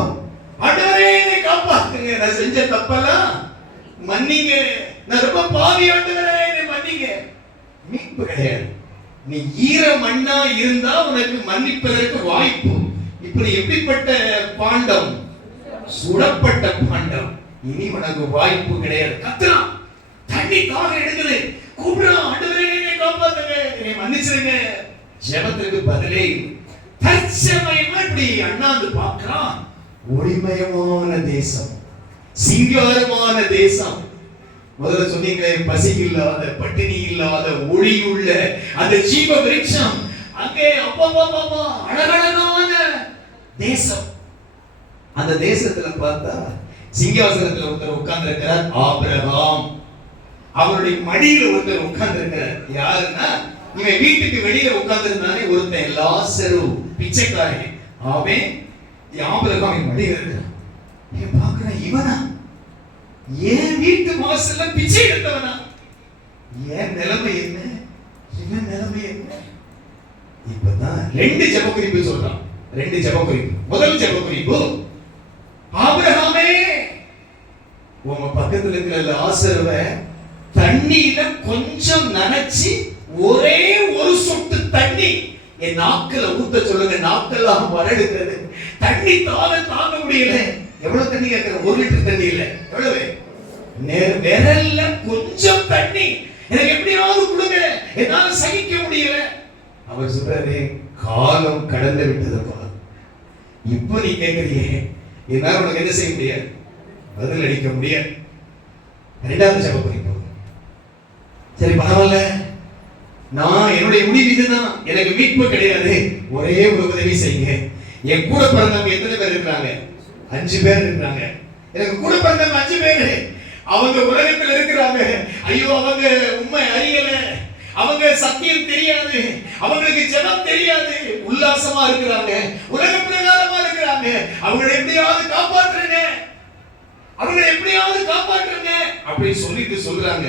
ஆண்டவரே என்னை காப்பாத்துங்க, நான் செஞ்ச தப்பெல்லாம் மன்னிங்க, நான் ரொம்ப பாவி, ஆண்டவரே என்னை மன்னிங்க. மீட்பு கிடையாது. நீ ஈர மண்ணா இருந்தா உனக்கு மன்னிப்பதற்கு வாய்ப்பு. இப்ப நீ எப்படிப்பட்ட பாண்டம்? சுடப்பட்ட பாண்டம். இனி உனக்கு வாய்ப்பு கிடையாது. கத்துறான், தண்ணி தாக எடுக்குது, கூப்பிடுறான், ஆண்டவரே என்னை காப்பாத்துங்க, என்னை மன்னிச்சிருங்க. ஜெபத்துக்கு பதிலே தற்சமயமா இப்படி அண்ணாந்து பார்க்கிறான். ஒளிமயமான தேசம், சிங்காரமான தேசம். முதல்ல சொன்னீங்களே, பசி இல்லாத, பட்டினி இல்லாத, ஒளியுள்ள அந்த ஜீவ விருட்சம். அங்கே அப்பா அழகழகான தேசம். அந்த தேசத்துல பார்த்தா சிங்காசனத்துல ஒருத்தர் உட்கார்ந்து இருக்கிறார், ஆபிரகாம். அவருடைய மடியில ஒருத்தர் உட்கார்ந்து இருக்கிறார். யாருன்னா, இவன் வீட்டுக்கு வெளியில உட்கார்ந்து இருந்தானே ஒருத்தன், லாசரு, பிச்சைக்காரன். அவன் ஆபிரகாம் மடியில இருக்கிறான். நீ பாக்குற, இவனா ஏன் வீட்டு வாசல்ல பிச்சை எடுத்தவனா? ஏன் நிலைமை என்ன? இவன் நிலைமை என்ன? இப்பதான் ரெண்டு ஜெப குறிப்பு சொல்றான். ரெண்டு ஜெப குறிப்பு. முதல் ஜெப குறிப்பு, ஆபிரகாமே, உங்க பக்கத்துல இருக்கிற லாசருவை தண்ணியில கொஞ்சம் நனைச்சி ஒரே ஒரு சொட்டு தண்ணி என் நாக்குல ஊத்த சொல்லுங்க. நாக்கெல்லாம் வறடுகிறது, தண்ணி தாங்க முடியல. எவ்வளவு தண்ணி கேட்கிற? 1 லிட்டர் தண்ணி இல்ல, எவ்வளவு? விரல்ல கொஞ்சம் தண்ணி எனக்கு எப்படியாவது கொடுங்க, என்னால சகிக்க முடியல. அவர் சொல்றாரு, காலம் கடந்து விட்டதுப்பா. இப்ப நீ கேட்கறீங்க, என்னால உனக்கு என்ன செய்ய முடியாது? பதில் அளிக்க முடியாது. இரண்டாவது ஜெப குறிப்பு, சரி பரவாயில்ல, நான் என்னுடைய முடிவு இதுதான், எனக்கு மீட்பு கிடையாது, ஒரே ஒரு உதவி செய்யுங்க. என் கூட பிறந்தவங்க எத்தனை பேர் இருக்கிறாங்க? 5 பேர் இருக்கிறாங்க. எனக்கு கூட பிறந்தவங்க 5 பேர். அவங்க உலகத்தில் இருக்கிறாங்க. ஐயோ, அவங்க உண்மை அறியல, அவங்க சத்தியம் தெரியாது, அவங்களுக்கு ஜெபம் தெரியாது, உல்லாசமா இருக்கிறாங்க, உலக பிரகாரமா இருக்கிறாங்க. அவங்களை எப்படியாவது காப்பாற்றுங்க, அவங்களை எப்படியாவது காப்பாற்றுங்க அப்படி சொல்லிட்டு சொல்றாங்க.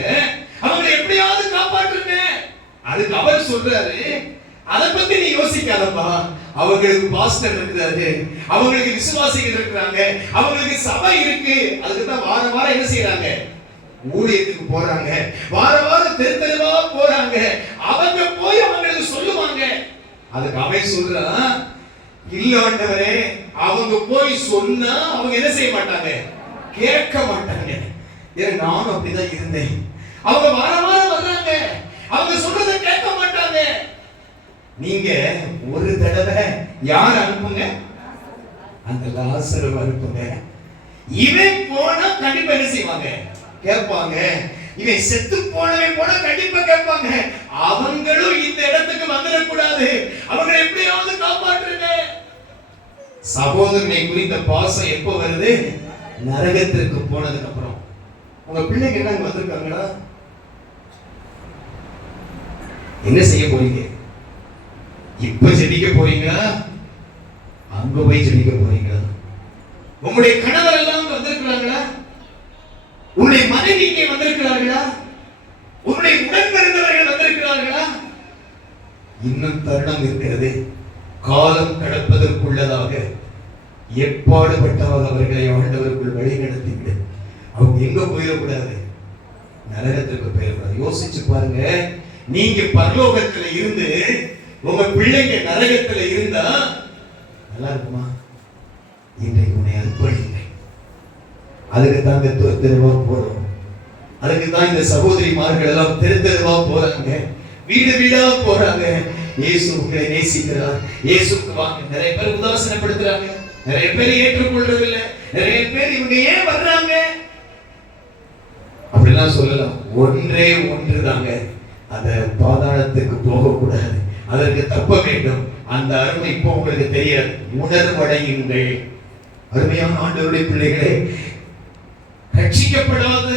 அவங்களை எப்படியாவது காப்பாற்றுங்க. அதுக்கு அவர் சொல்றாரு, அதை பத்தி நீ யோசிக்காதப்பா. அவங்களுக்கு பாஸ்டர் இருக்கிறாரு, அவங்களுக்கு விசுவாசிகள் இருக்கிறாங்க, அவங்களுக்கு சபை இருக்கு. அதுக்கு தான் வாரம் என்ன செய்யறாங்க? ஊழியத்துக்கு போறாங்க, வாரம் தெருவா போறாங்க. அவங்க போய் அவங்களுக்கு சொல்லுவாங்க. அதுக்கு அவன் சொல்றான், இல்ல ஆண்டவரே, அவங்க போய் சொன்னா அவங்க என்ன செய்ய மாட்டாங்க? கேட்க மாட்டாங்க. ஏன்னா நானும் அப்படிதான் இருந்தேன். அவங்க வாரம் வர்றாங்க, அவங்க சொல்றதை கேட்க மாட்டாங்க. நீங்க ஒரு தடவை யார் அனுப்புங்க? அந்த லாசரு அனுப்புங்க. இவன் போனா கண்டிப்பா என்ன செய்வாங்க? கேட்பாங்க. இவன் செத்து போனவன் போனா கண்டிப்பா கேட்பாங்க. அவங்களும் இந்த இடத்துக்கு வந்துடக்கூடாது, அவங்களை எப்படியாவது காப்பாற்றுங்க. சகோதரனை குறித்த பாசம் எப்போ வருது? நரகத்திற்கு போனதுக்கு அப்புறம். உங்க பிள்ளைங்க என்ன வந்திருக்காங்களா? என்ன செய்ய போறீங்க? இப்ப ஜெபிக்க போறீங்களா? அங்க போய் ஜெபிக்க போறீங்களா? உங்களுடைய கணவர் எல்லாம் வந்திருக்கிறாங்களா? உங்களுடைய மனைவி இங்கே வந்திருக்கிறார்களா? உங்களுடைய உடன் பிறந்தவர்கள் வந்திருக்கிறார்களா? இன்னும் தருணம் இருக்கிறது. காலம் கடப்பதற்குள்ளதாக எப்பாடுபட்டவர் அவர்களை ஆண்டவருக்குள் வழி நடத்திவிடு. அவங்க எங்க போயிடக்கூடாது? நரகத்திற்கு போயிடக்கூடாது. யோசிச்சு பாருங்க. நீங்க பரலோகத்துல இருந்து உங்க பிள்ளைங்க நரகத்துல இருந்தா நல்லா இருக்குமா? இன்றைக்கு உன்னை அர்ப்பணிங்க. அதுக்கு தான் இந்த தெருவா போறோம். அதுக்கு தான் இந்த சகோதரிமார்கள் எல்லாம் தெருவா போறாங்க, வீடு வீடா போறாங்க. இயேசு உங்களை நேசிக்கிறார், இயேசுக்கு வாங்க. நிறைய பேர் உதாசனப்படுத்துறாங்க, நிறைய பேர் ஏற்றுக்கொள்றதில்லை, நிறைய பேர் இவங்க ஏன் வர்றாங்க அப்படிலாம் சொல்லலாம். ஒன்றே ஒன்று தாங்க, அந்த பாதாளத்துக்கு போகக்கூடாது, அதற்கு தப்ப வேண்டும். அந்த அருமை இப்போ உங்களுக்கு தெரியாது. உணர்வடையுங்கள். அருமையான ஆண்டவருடைய பிள்ளைகளே, ரட்சிக்கப்படாத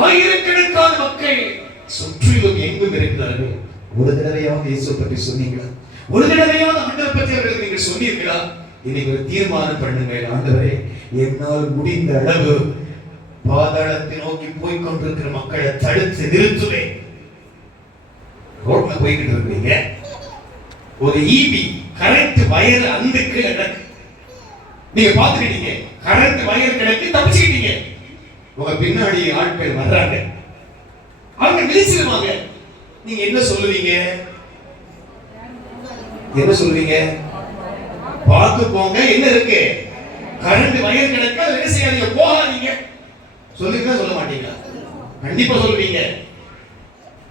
ஆயிரக்கணக்கான மக்கள் சுற்றிலும் எங்கும் இருக்கிறார்கள். ஒரு தடவையாவது இயேசு பற்றி சொன்னீங்களா? ஒரு தடவையாவது ஆண்டவர் பற்றி அவர்களுக்கு நீங்கள் சொன்னீர்களா? இன்னைக்கு ஒரு தீர்மானம் பண்ணுங்கள். ஆண்டவரே, என்னால் முடிந்த அளவு பாதாளத்தை நோக்கி போய் கொண்டிருக்கிற மக்களை தடுத்து நிறுத்துவேன். ரோட்ல போய்கிட்டு இருக்கீங்க, ஒரு ஈபி கரண்ட் வயர் அந்த கீழே கிடக்கு, நீங்க பாத்துக்கிட்டீங்க, கரண்ட் வயர் கிடக்கு, தப்பிச்சுக்கிட்டீங்க. உங்க பின்னாடி ஆட்கள் வர்றாங்க, அவங்க விழிச்சிருவாங்க. நீங்க என்ன சொல்லுவீங்க? என்ன சொல்லுவீங்க? பார்த்து போங்க, என்ன இருக்கு? கரண்ட் வயர் கிடக்க, என்ன செய்யாதீங்க, போகாதீங்க. சொல்லுங்க, சொல்ல மாட்டீங்களா? கண்டிப்பா சொல்லுவீங்க.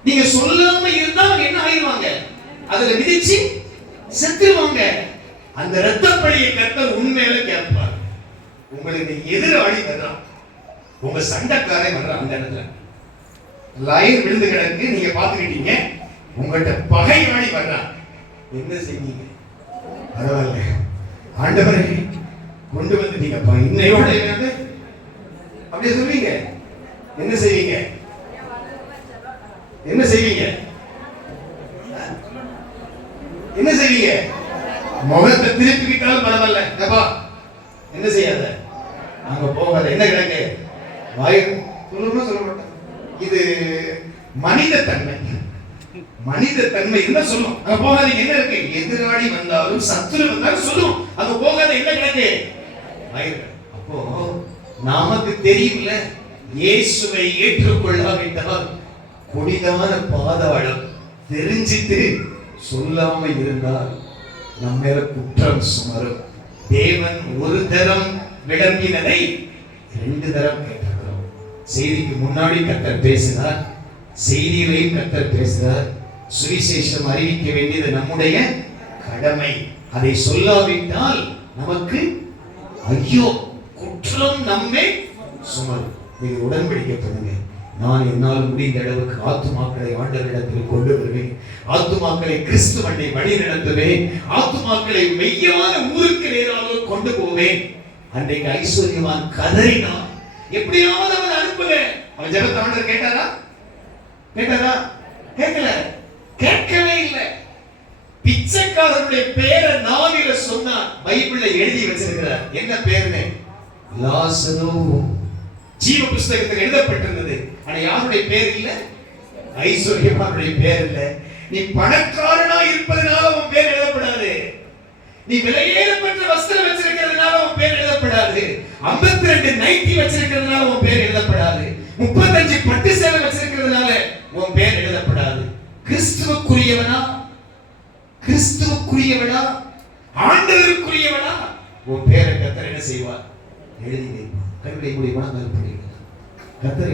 நீங்க சொல்லாம இருந்தா என்ன ஆயிடுவாங்க? அதுல மிதிச்சு செத்துருவாங்க. அந்த இரத்தப்பழியை கர்த்தர் உண்மையில கேட்பார். உங்களுக்கு எதிராளி வர்றான், உங்க சண்டைக்காரன் வர்றான், அந்த இடத்துல லைன் விழுந்து கிடக்கு, நீங்க பாத்துக்கிட்டீங்க. உங்கள்கிட்ட பகையாளி வர்றான், என்ன செய்வீங்க? பரவாயில்ல ஆண்டவரே கொண்டு வந்துட்டீங்கப்பா, இன்னையோட என்னது அப்படியே சொல்வீங்க. என்ன செய்வீங்க? என்ன செய்வீங்க? என்ன செய்வீங்க? முகத்தை திருப்பிக்கிட்டாலும் பரவாயில்ல, ஏப்பா என்ன செய்யாத, அங்க போகாத, என்ன கிடக்கு வாய் சொல்லணும், சொல்ல மாட்டேன். இது மனித தன்மை. மனித தன்மை என்ன சொல்லும்? அங்க போகாதீங்க, என்ன இருக்கு? எதிராளி வந்தாலும் சத்துரு வந்தாலும் சொல்லும், அங்க போகாத, என்ன கிடக்கு வாய். அப்போ நமக்கு தெரியும்ல, இயேசுவை ஏற்றுக்கொள்ளாவிட்டால் கொடிதான பாதாளம் தெரிஞ்சிட்டு சொல்லாம இருந்தால் நம்ம மேல குற்றம் சுமரும். தேவன் ஒரு தரம் விளம்பினதை 2 தரம் கேட்டிருக்கிறோம். செய்திக்கு முன்னாடி கர்த்தர் பேசினார், செய்தியிலையும் கர்த்தர் பேசினார். சுவிசேஷம் அறிவிக்க வேண்டியது நம்முடைய கடமை. அதை சொல்லாவிட்டால் நமக்கு ஐயோ, குற்றம் நம்மை சுமரும். நீங்க உடன்படிக்கை பண்ணுங்க. நான் என்னால் முடிந்த அளவுக்கு ஆத்துமாக்களை ஆண்டவரிடத்தில் கொண்டு வருவேன், ஆத்துமாக்களை கிறிஸ்துவனை வழி நடத்துவேன், ஆத்துமாக்களை மெய்யான ஊருக்கு நேராக கொண்டு போவேன். அன்றைக்கு ஐஸ்வர்யவான் கதறினான், எப்படியாவது அவன் அனுப்புவேன். அவன் ஜெபத்தை ஆண்டவர் கேட்டாரா? கேட்டாரா? கேட்கல, கேட்கவே இல்லை. பிச்சைக்காரனுடைய பேரை நாவில சொன்னான். பைபிள்ல எழுதி வச்சிருக்கிறார். என்ன பேருன்னு? லாசரு. ஜீவ புஸ்தகத்தில் எழுதப்பட்டிருந்தது. ஆனா யாருடைய பேர் இல்ல? ஐஸ்வர்யவானுடைய பேர் இல்ல. நீ பணக்காரனா இருப்பதனால உன் பேர் எழுதப்படாது. நீ விலையேறப்பட்ட வஸ்திரம் வச்சிருக்கிறதுனால உன் பேர் எழுதப்படாது. 52 நைட்டி வச்சிருக்கிறதுனால உன் பேர் எழுதப்படாது. 35 பட்டு சேலை வச்சிருக்கிறதுனால உன் பேர் எழுதப்படாது. கிறிஸ்துவுக்குரியவனா, கிறிஸ்துவுக்குரியவனா, ஆண்டவருக்குரியவனா, உன் பேரை கர்த்தர் என்ன செய்வார்? எழுதி வைப்பார். கண்களை மூடி மனதால் படிங்க. கர்த்தரை